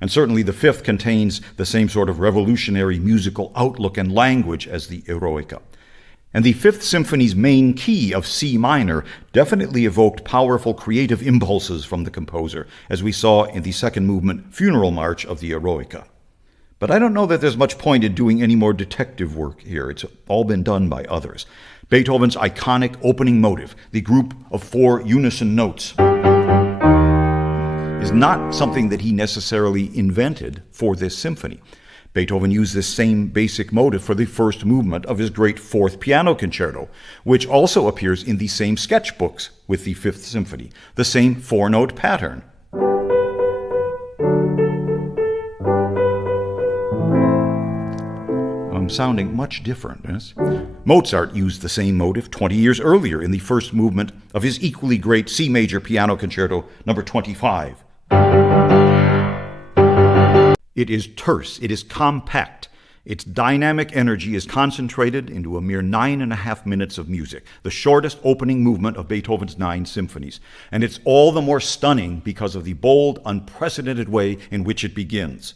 And certainly the fifth contains the same sort of revolutionary musical outlook and language as the Eroica. And the Fifth Symphony's main key of C minor definitely evoked powerful creative impulses from the composer, as we saw in the second movement Funeral March of the Eroica. But I don't know that there's much point in doing any more detective work here. It's all been done by others. Beethoven's iconic opening motive, the group of 4 unison notes, is not something that he necessarily invented for this symphony. Beethoven used this same basic motive for the first movement of his great Fourth Piano Concerto, which also appears in the same sketchbooks with the Fifth Symphony, the same 4-note pattern. I'm sounding much different, yes? Mozart used the same motive 20 years earlier in the first movement of his equally great C major Piano Concerto number 25. It is terse, it is compact. Its dynamic energy is concentrated into a mere 9.5 minutes of music, the shortest opening movement of Beethoven's 9 symphonies. And it's all the more stunning because of the bold, unprecedented way in which it begins.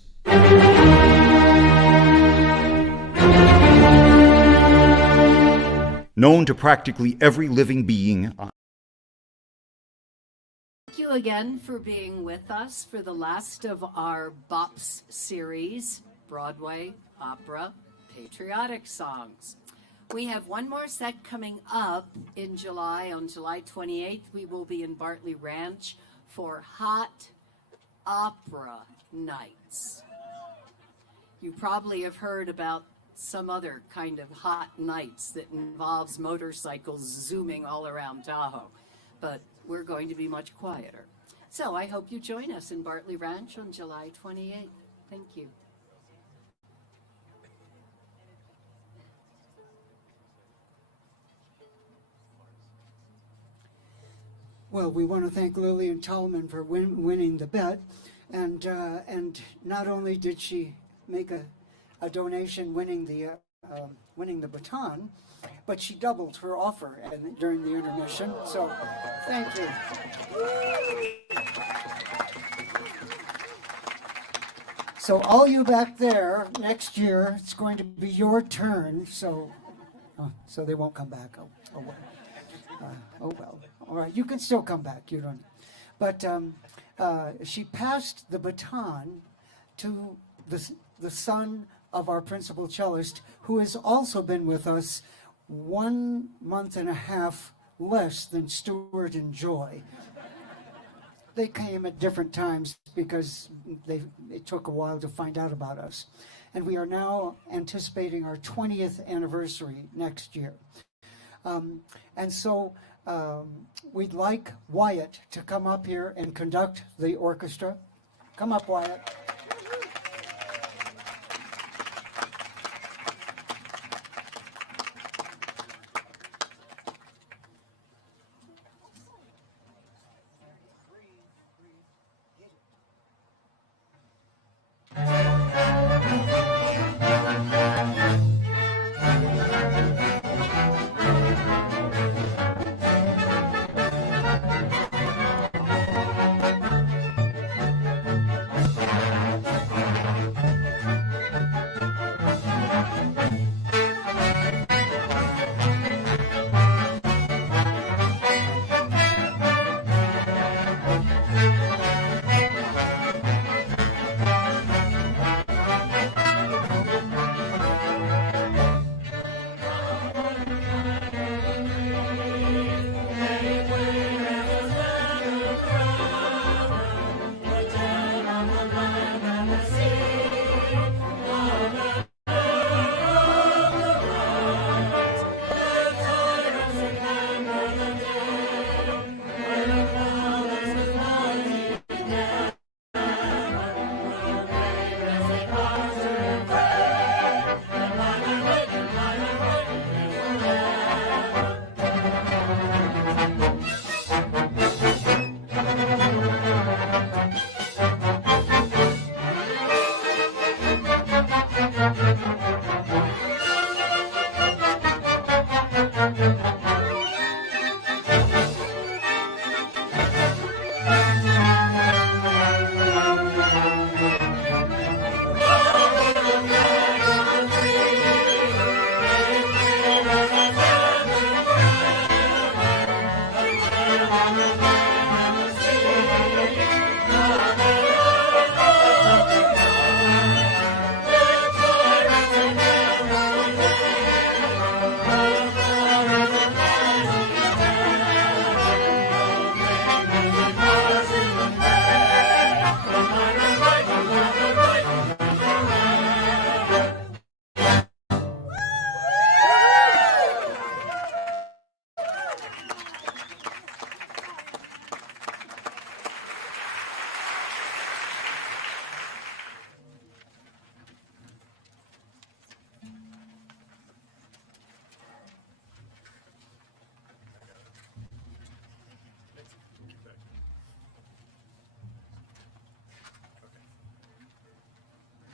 Known to practically every living being. Thank you again for being with us for the last of our BOPS series, Broadway, opera, patriotic songs. We have one more set coming up in July. On July 28th, we will be in Bartley Ranch for Hot Opera Nights. You probably have heard about some other kind of hot nights that involves motorcycles zooming all around Tahoe, but we're going to be much quieter. So I hope you join us in Bartley Ranch on July 28th. Thank you. Well, we want to thank Lillian Tallman for winning the bet, and not only did she make a donation winning the baton, but she doubled her offer during the intermission. So, thank you. So, all you back there, next year it's going to be your turn. So they won't come back. Oh well. All right, you can still come back. You don't. But she passed the baton to the son of our principal cellist, who has also been with us 1.5 months less than Stuart and Joy. They came at different times because it took a while to find out about us. And we are now anticipating our 20th anniversary next year. And so we'd like Wyatt to come up here and conduct the orchestra. Come up, Wyatt.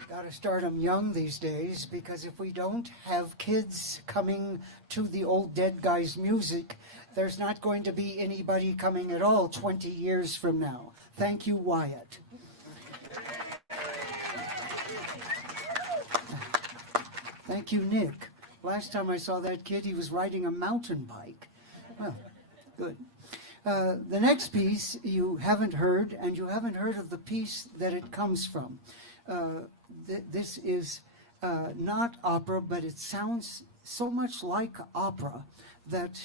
Got to start them young these days, because if we don't have kids coming to the old dead guy's music, there's not going to be anybody coming at all 20 years from now. Thank you, Wyatt. Thank you, Nick. Last time I saw that kid, he was riding a mountain bike. Well, good. The next piece you haven't heard, and you haven't heard of the piece that it comes from. This is not opera, but it sounds so much like opera that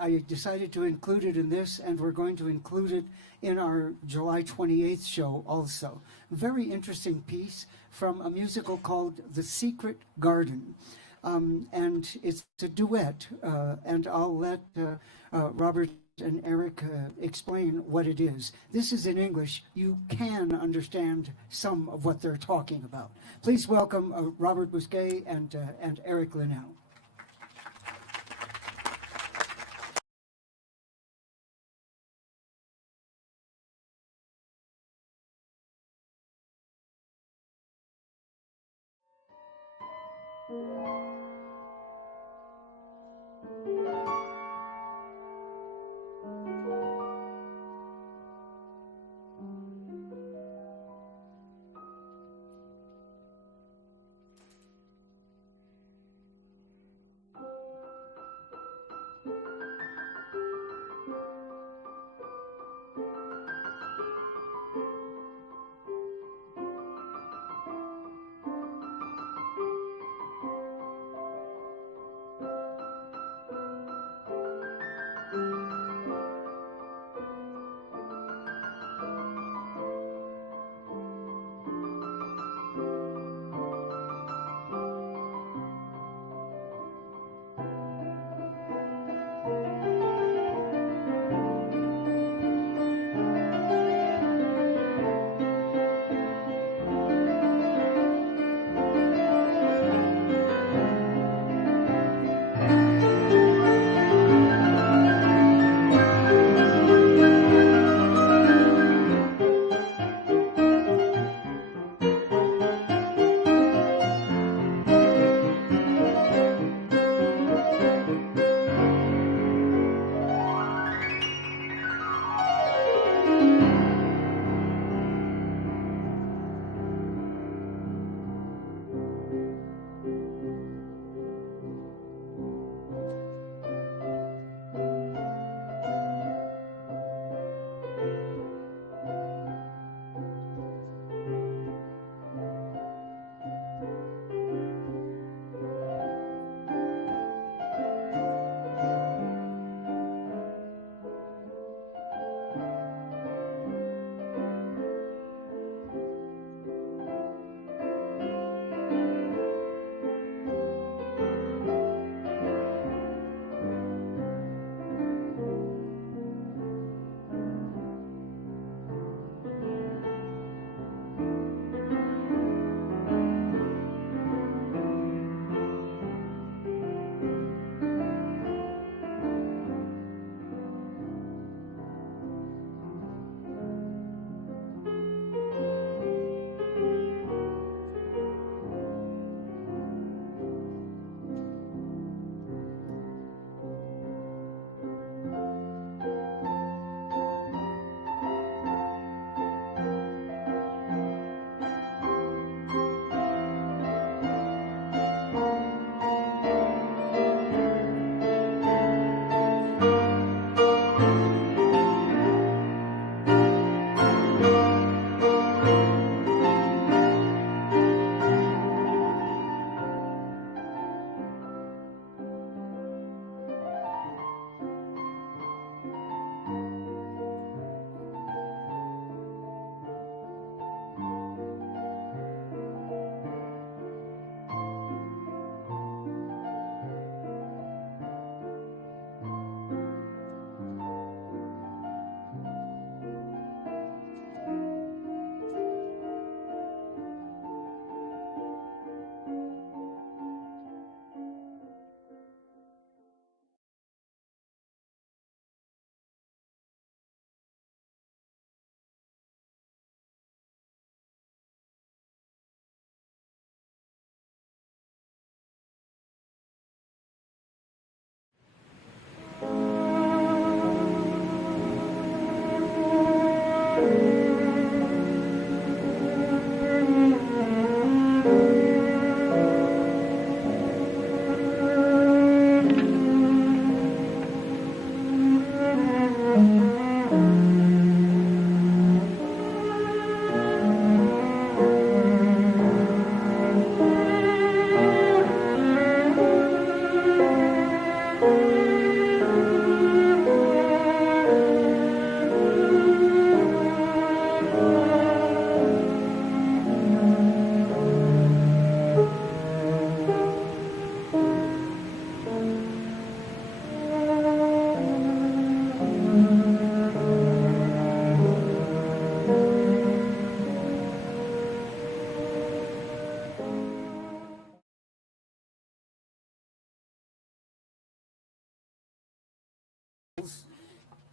I decided to include it in this, and we're going to include it in our July 28th show also. Very interesting piece from a musical called The Secret Garden. And it's a duet, and I'll let Robert and Eric explain what it is. This is in English. You can understand some of what they're talking about. Please welcome Robert Bousquet and Eric Linnell.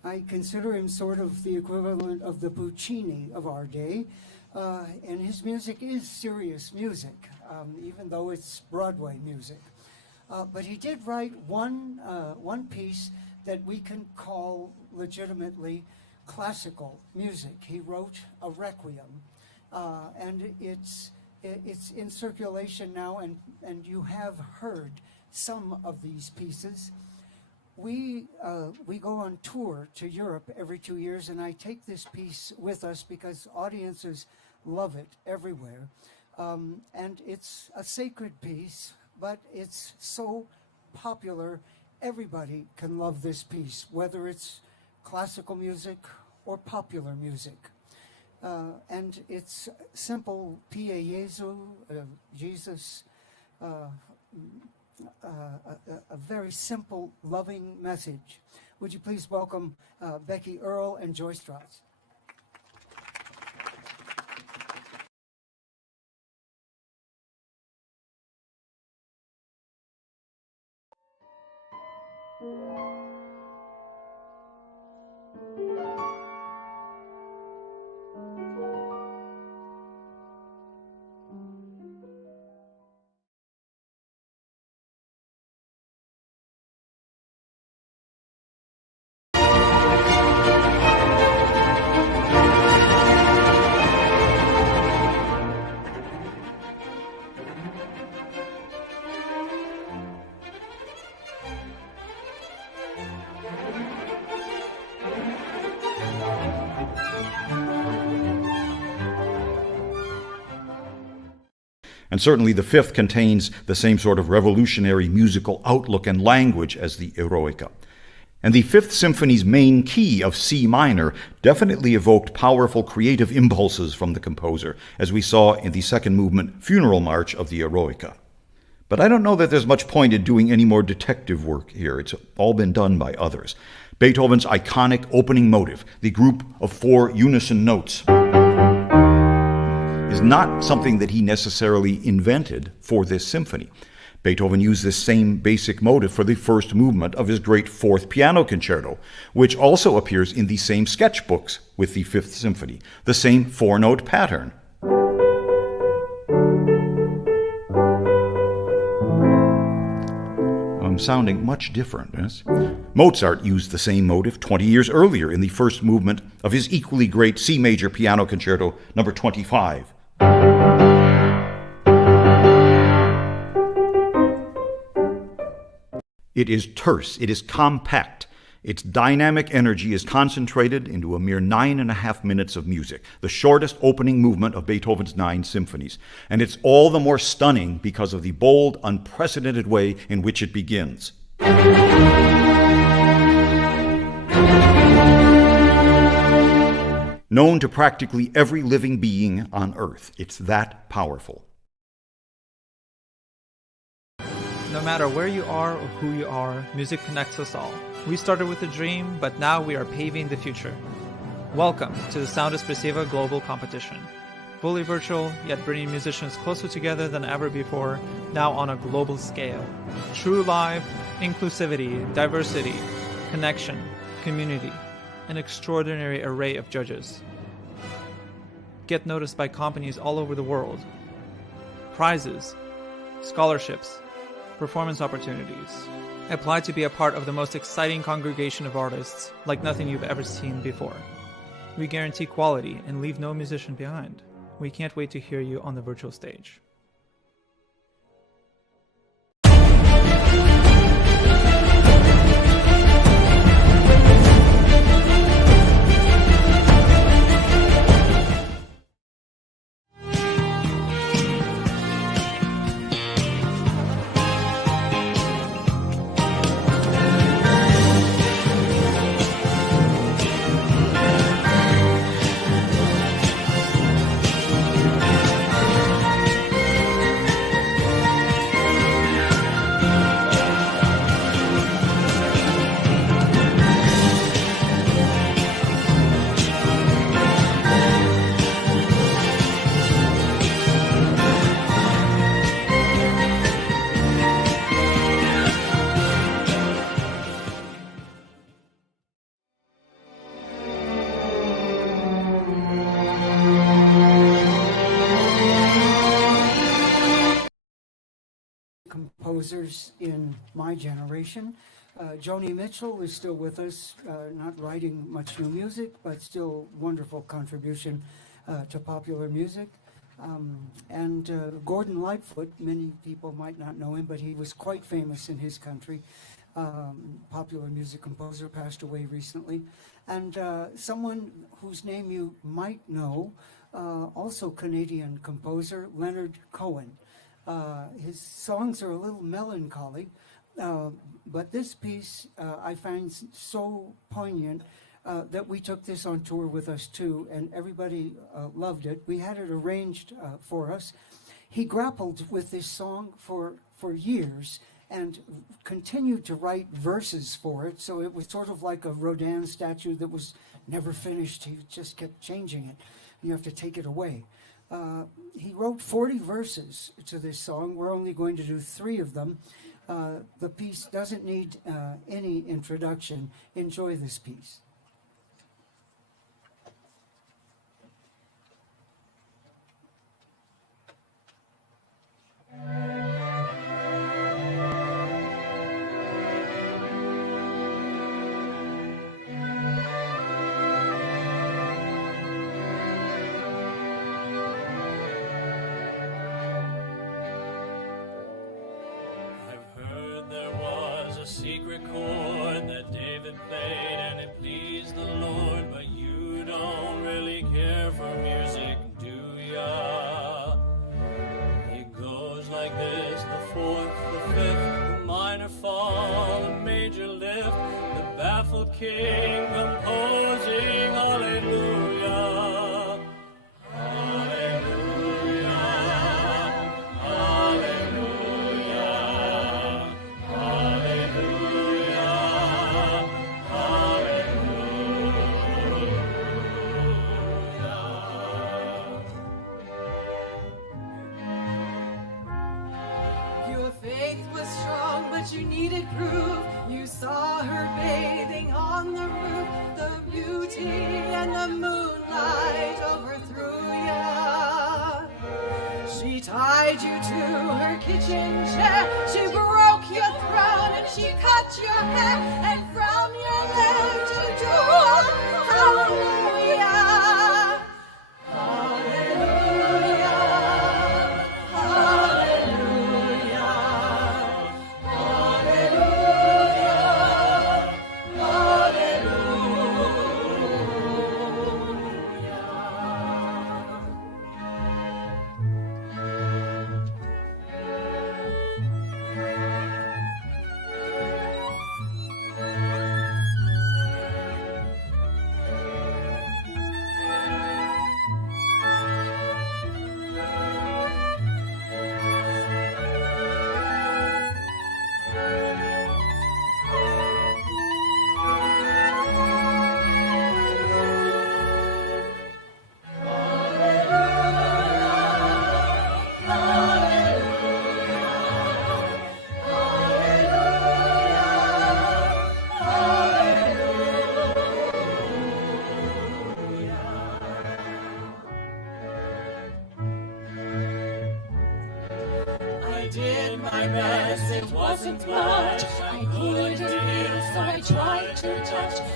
I consider him sort of the equivalent of the Puccini of our day, and his music is serious music, even though it's Broadway music. But he did write one piece that we can call legitimately classical music. He wrote a requiem, and it's in circulation now, and you have heard some of these pieces. We go on tour to Europe every 2 years, and I take this piece with us because audiences love it everywhere. And it's a sacred piece, but it's so popular, everybody can love this piece, whether it's classical music or popular music. And it's simple, Pie Jesu, Jesus, a very simple, loving message. Would you please welcome Becky Earle and Joy Strauss? And certainly the fifth contains the same sort of revolutionary musical outlook and language as the Eroica. And the Fifth Symphony's main key of C minor definitely evoked powerful creative impulses from the composer, as we saw in the second movement Funeral March of the Eroica. But I don't know that there's much point in doing any more detective work here. It's all been done by others. Beethoven's iconic opening motive, the group of 4 unison notes, is not something that he necessarily invented for this symphony. Beethoven used this same basic motive for the first movement of his great Fourth Piano Concerto, which also appears in the same sketchbooks with the Fifth Symphony, the same 4-note pattern. I'm sounding much different, yes? Mozart used the same motive 20 years earlier in the first movement of his equally great C major Piano Concerto, number 25. It is terse, it is compact. Its dynamic energy is concentrated into a mere 9.5 minutes of music, the shortest opening movement of Beethoven's 9 symphonies. And it's all the more stunning because of the bold, unprecedented way in which it begins. Known to practically every living being on earth. It's that powerful. No matter where you are or who you are, music connects us all. We started with a dream, but now we are paving the future. Welcome to the Sound Espressiva Global Competition. Fully virtual, yet bringing musicians closer together than ever before, now on a global scale. True live, inclusivity, diversity, connection, community, an extraordinary array of judges. Get noticed by companies all over the world. Prizes, scholarships, performance opportunities. Apply to be a part of the most exciting congregation of artists like nothing you've ever seen before. We guarantee quality and leave no musician behind. We can't wait to hear you on the virtual stage. composers in my generation. Joni Mitchell is still with us, not writing much new music, but still wonderful contribution to popular music. And Gordon Lightfoot, many people might not know him, but he was quite famous in his country. Popular music composer, passed away recently. And someone whose name you might know, also Canadian composer, Leonard Cohen. His songs are a little melancholy, but this piece I find so poignant that we took this on tour with us too, and everybody loved it. We had it arranged for us. He grappled with this song for years and continued to write verses for it, so it was sort of like a Rodin statue that was never finished. He just kept changing it. You have to take it away. He wrote 40 verses to this song. We're only going to do 3 of them. The piece doesn't need any introduction. Enjoy this piece. Secret chord that David played and it pleased the Lord, but you don't really care for music, do ya? It goes like this: the 4th, the 5th, the minor fall, the major lift, the baffled king composing hallelujah. You needed proof. You saw her bathing on the roof. The beauty and the moonlight overthrew ya. She tied you to her kitchen chair. She broke your throne and she cut your hair. And from your lips she drew a hallelujah.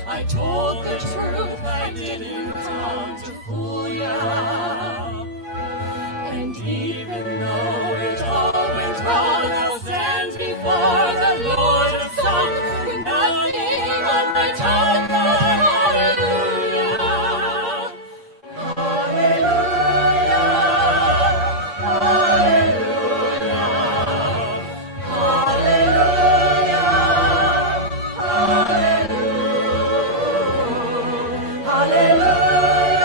I told the truth, I didn't come to fool ya. And even though it all went wrong, I'll stand before the Lord of song with nothing on my tongue but hallelujah. Hallelujah. Hallelujah. Hallelujah. Hallelujah. Hallelujah.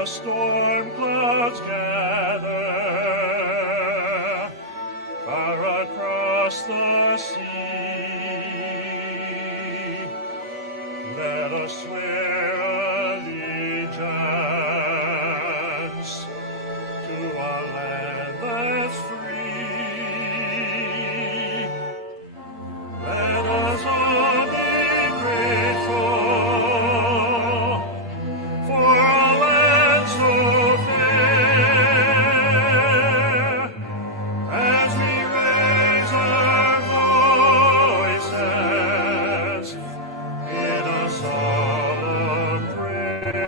the storm clouds gather far across the sea, let us swear allegiance to a land that's free. Let us all be grateful for a land so fair, as we raise our voices in a solemn prayer.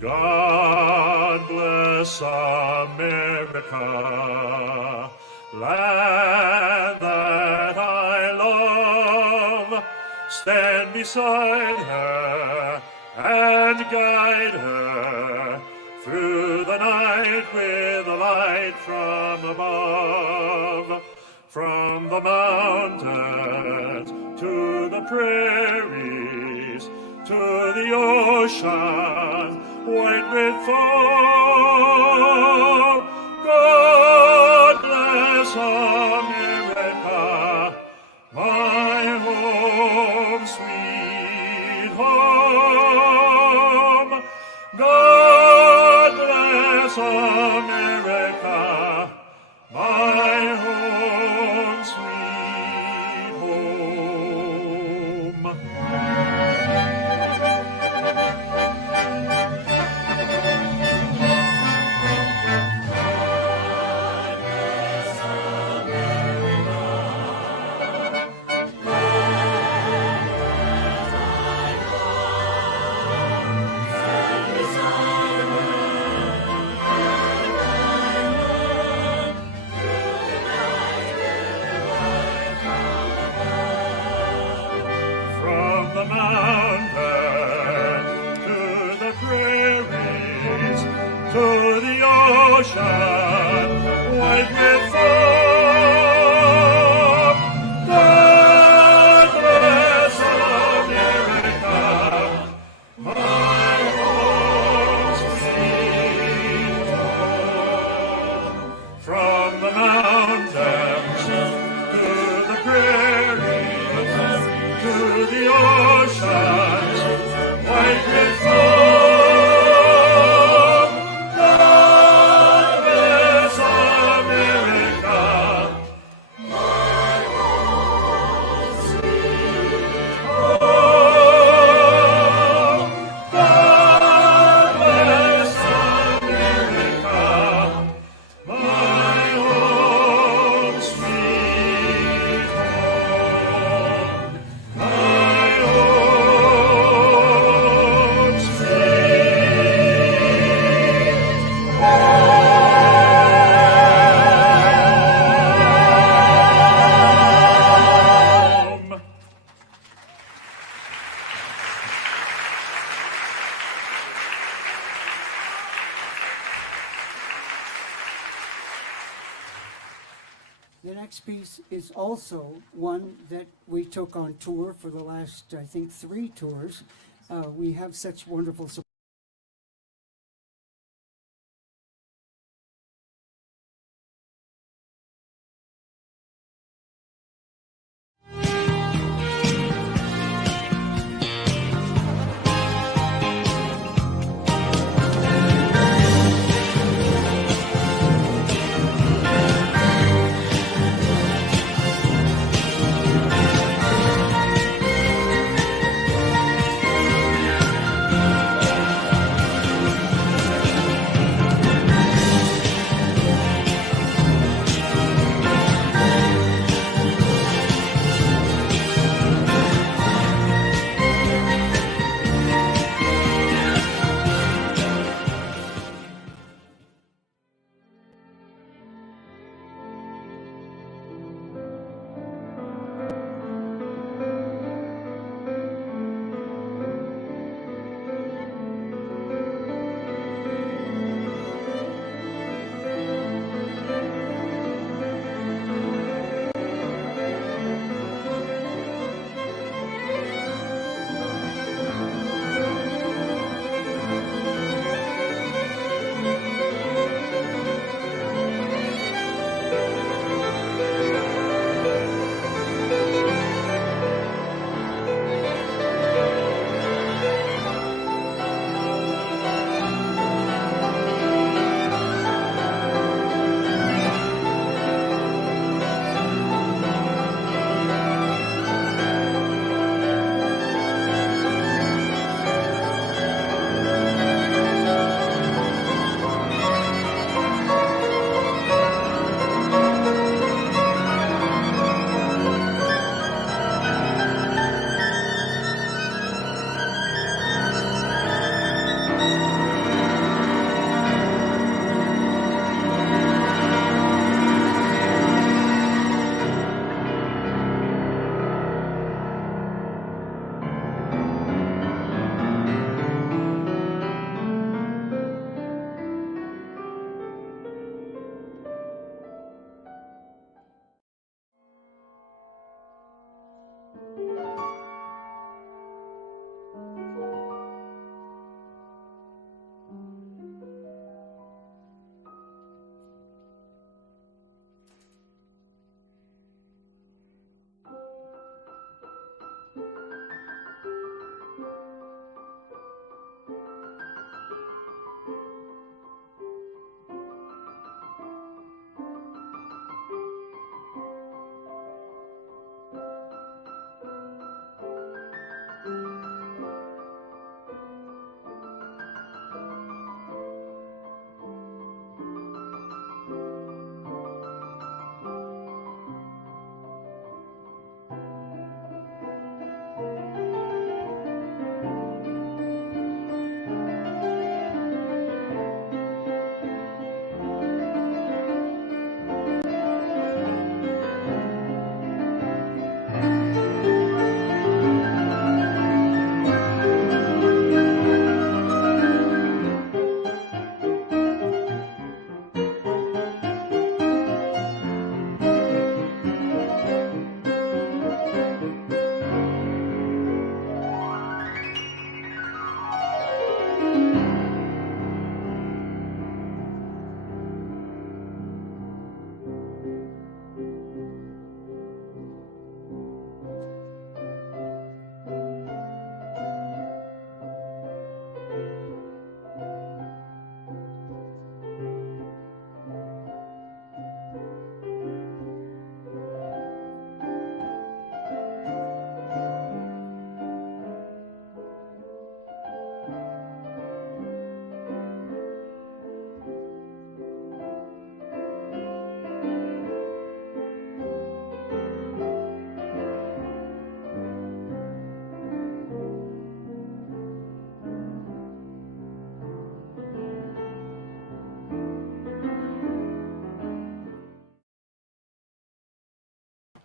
God bless America, land that I love. Stand beside her and guide her through the night with a light from above. From the mountains to the prairies, to the ocean white with foam. God bless America, my home, sweet home. God bless America, my home, sweet home. From the mountains to the prairies, to the ocean white with foam. God bless America, my home, sweet home. From the mountains to the prairies, to the oceans white with foam. God bless America, my home, sweet home. God bless America, my home, sweet home. My home, sweet home. The next piece is also one that we took on tour for the last, I think, 3 tours. We have such wonderful support.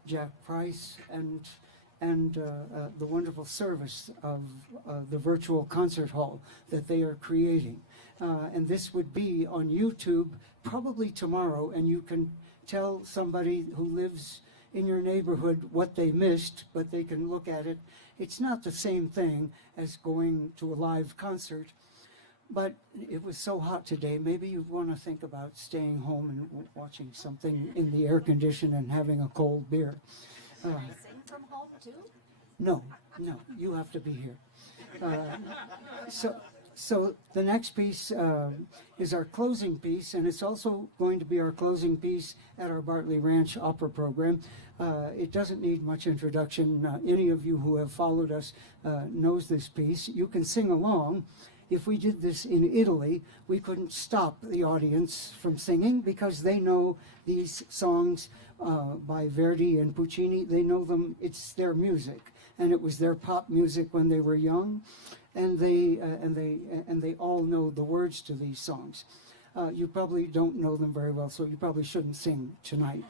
Jack Price, and the wonderful service of the virtual concert hall that they are creating. And this would be on YouTube probably tomorrow, and you can tell somebody who lives in your neighborhood what they missed, but they can look at it. It's not the same thing as going to a live concert, but it was so hot today, maybe you want to think about staying home and watching something in the air condition and having a cold beer. Can I sing from home too? No, you have to be here. So the next piece is our closing piece, and it's also going to be our closing piece at our Bartley Ranch Opera program. It doesn't need much introduction. Any of you who have followed us knows this piece. You can sing along. If we did this in Italy, we couldn't stop the audience from singing because they know these songs by Verdi and Puccini. They know them. It's their music, and it was their pop music when they were young, and they all know the words to these songs. You probably don't know them very well, so you probably shouldn't sing tonight.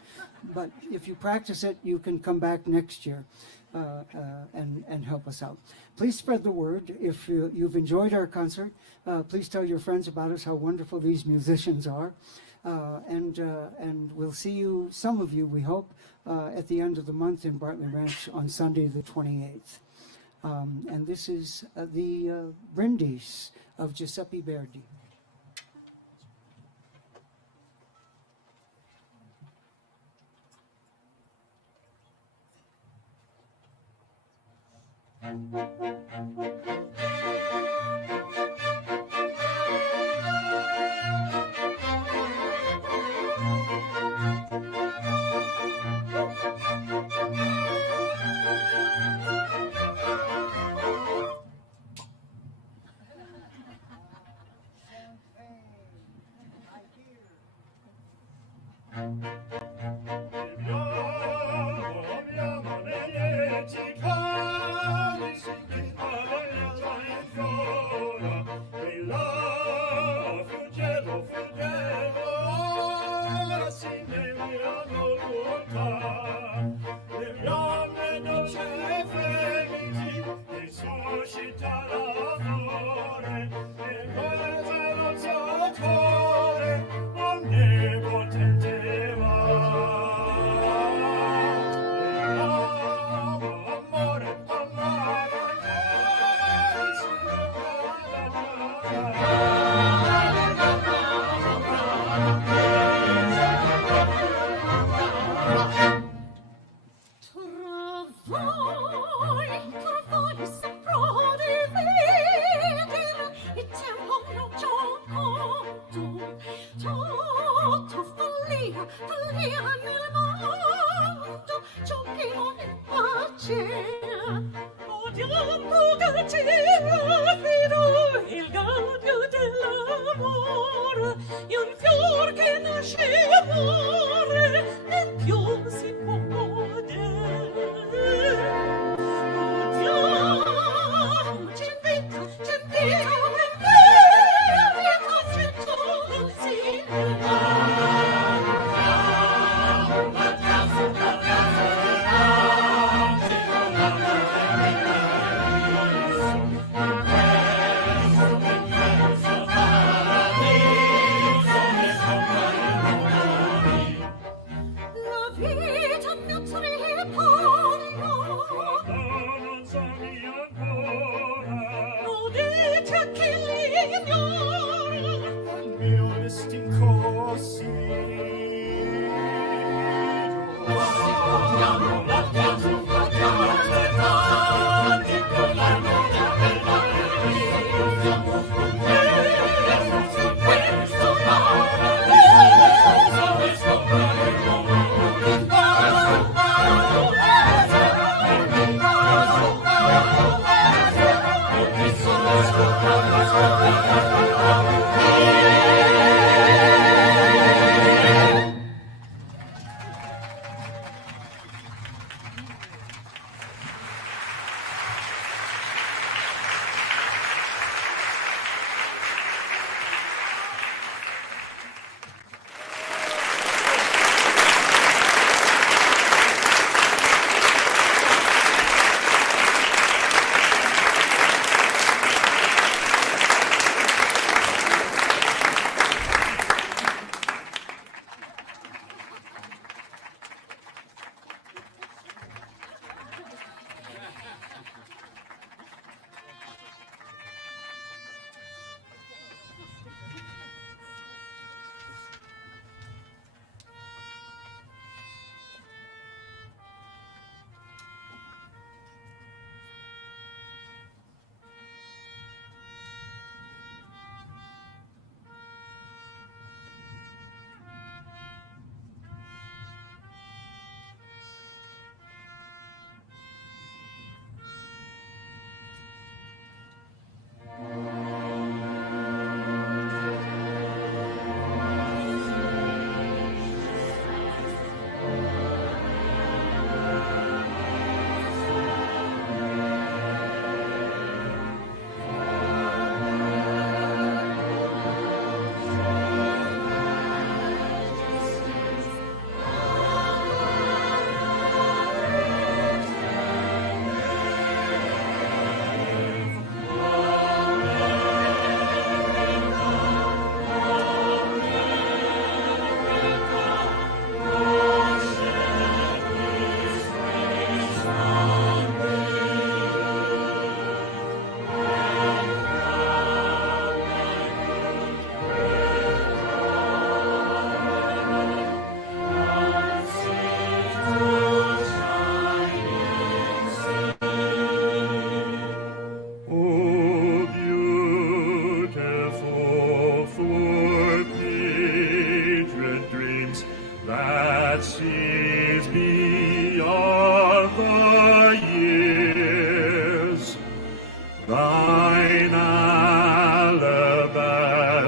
But if you practice it, you can come back next year and help us out. Please spread the word. If you've enjoyed our concert, please tell your friends about us, how wonderful these musicians are. And we'll see you, some of you, we hope, at the end of the month in Bartley Ranch on Sunday the 28th. And this is the Brindis of Giuseppe Verdi.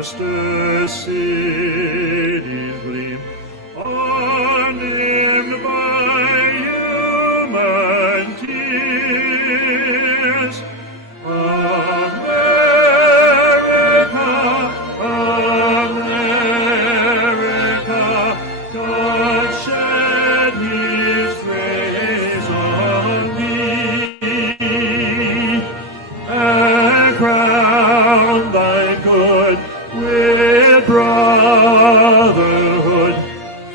master cities gleam are dimmed by human tears. America, America, God shed His grace on thee, and crown thy good with brotherhood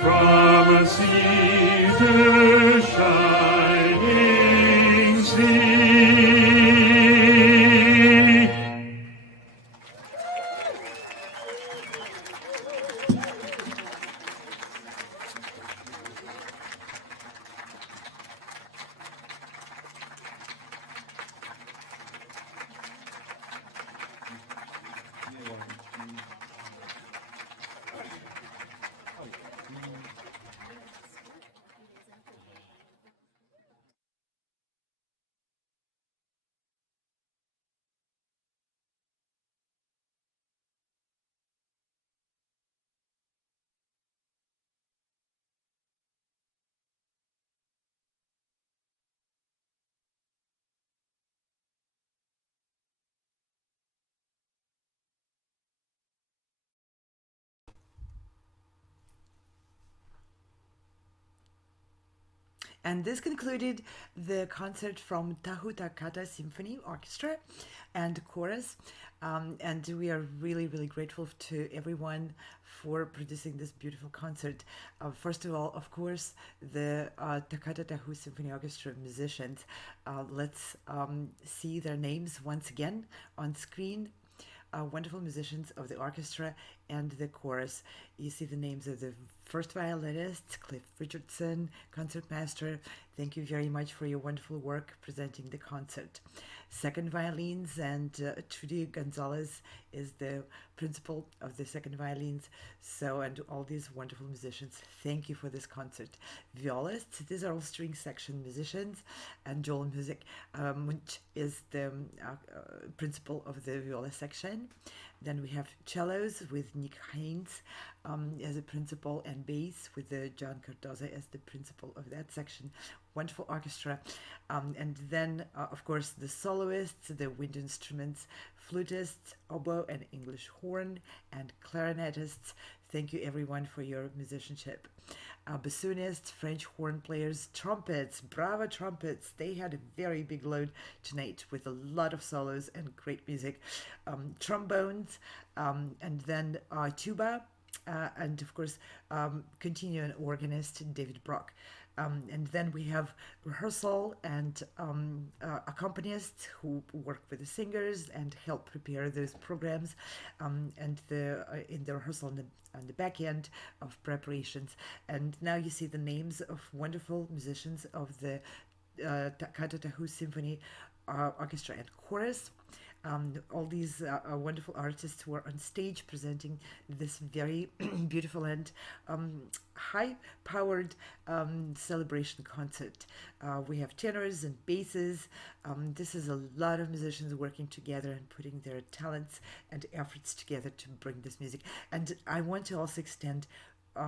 from sea to shining sea. And this concluded the concert from Tahoe Symphony Orchestra and Chorus. And we are really, really grateful to everyone for producing this beautiful concert. First of all, of course, the Toccata Tahoe Symphony Orchestra musicians. Let's see their names once again on screen. Wonderful musicians of the orchestra and the chorus. You see the names of the first violinist, Cliff Richardson, concertmaster. Thank you very much for your wonderful work presenting the concert. Second violins, and Trudy Gonzalez is the principal of the second violins. So, and all these wonderful musicians, thank you for this concert. Violists, these are all string section musicians, and Joel Music, which is the principal of the viola section. Then we have cellos with Nick Haynes as a principal, and bass with John Cardoza as the principal of that section. Wonderful orchestra. And then, of course, the soloists, the wind instruments, flutists, oboe and English horn, and clarinetists. Thank you, everyone, for your musicianship. Bassoonists, French horn players, trumpets, brava trumpets. They had a very big load tonight with a lot of solos and great music. Trombones, and then tuba, and of course, continuing organist David Brock. And then we have rehearsal and accompanists who work with the singers and help prepare those programs, and in the rehearsal on the back end of preparations. And now you see the names of wonderful musicians of the Toccata Tahoe Symphony Orchestra and Chorus. All these wonderful artists who are on stage presenting this very beautiful and high-powered celebration concert. We have tenors and basses. This is a lot of musicians working together and putting their talents and efforts together to bring this music. And I want to also extend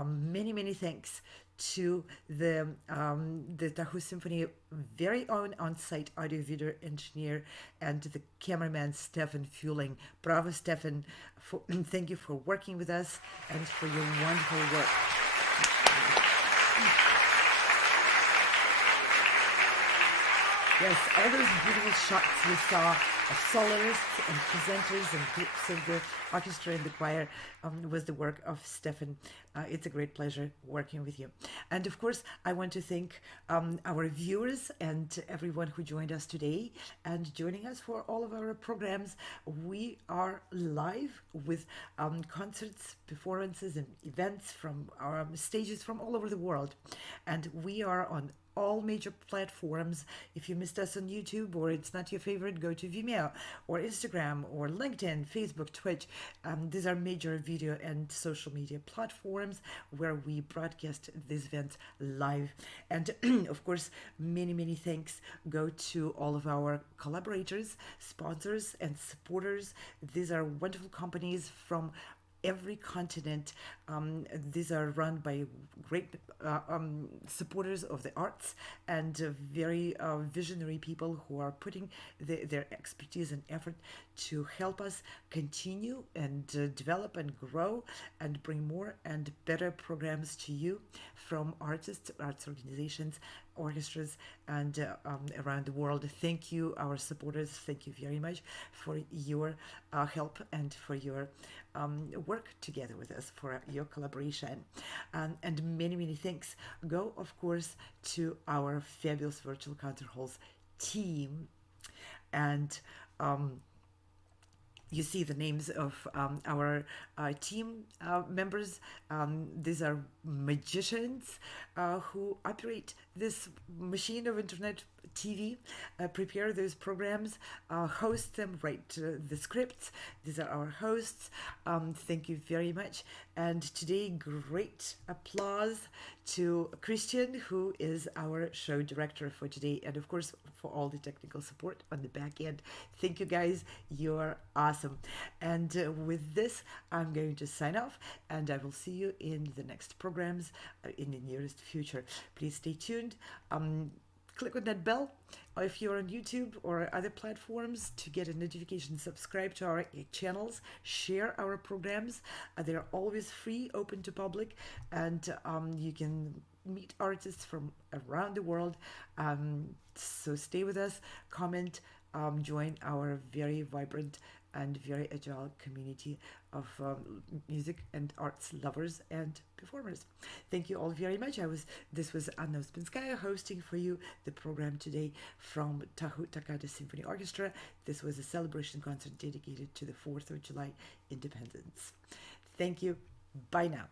many, many thanks to the Tahoe Symphony very own on-site audio-video engineer and the cameraman Stefan Fueling. Bravo, Stefan. Thank you for working with us and for your wonderful work. Yes, all those beautiful shots we saw of soloists and presenters and groups of the orchestra and the choir was the work of Stefan. It's a great pleasure working with you. And of course, I want to thank our viewers and everyone who joined us today and joining us for all of our programs. We are live with concerts, performances, and events from our stages from all over the world. And we are on all major platforms. If you missed us on YouTube or it's not your favorite, go to Vimeo or Instagram or LinkedIn, Facebook, Twitch. These are major video and social media platforms where we broadcast these events live. And of course, many thanks go to all of our collaborators, sponsors, and supporters. These are wonderful companies from every continent. These are run by great supporters of the arts and very visionary people who are putting their expertise and effort to help us continue and develop and grow and bring more and better programs to you from artists, arts organizations, orchestras, and around the world. Thank you, our supporters. Thank you very much for your help and for your work together with us, for your collaboration. And many thanks go, of course, to our fabulous virtual concert halls team. And you see the names of our team members. These are magicians who operate this machine of internet TV, prepare those programs, host them, write the scripts. These are our hosts. Thank you very much. And today, great applause to Christian, who is our show director for today, and of course for all the technical support on the back end. Thank you guys, you're awesome. And with this, I'm going to sign off, and I will see you in the next programs in the nearest future. Please stay tuned. Click on that bell if you're on YouTube or other platforms to get a notification. Subscribe to our channels, share our programs. They're always free, open to public, and you can meet artists from around the world. So stay with us, comment, join our very vibrant and very agile community of music and arts lovers and performers. Thank you all very much. This was Anna Uspinskaya hosting for you the program today from Tahoe Symphony Orchestra. This was a celebration concert dedicated to the 4th of July independence. Thank you. Bye now.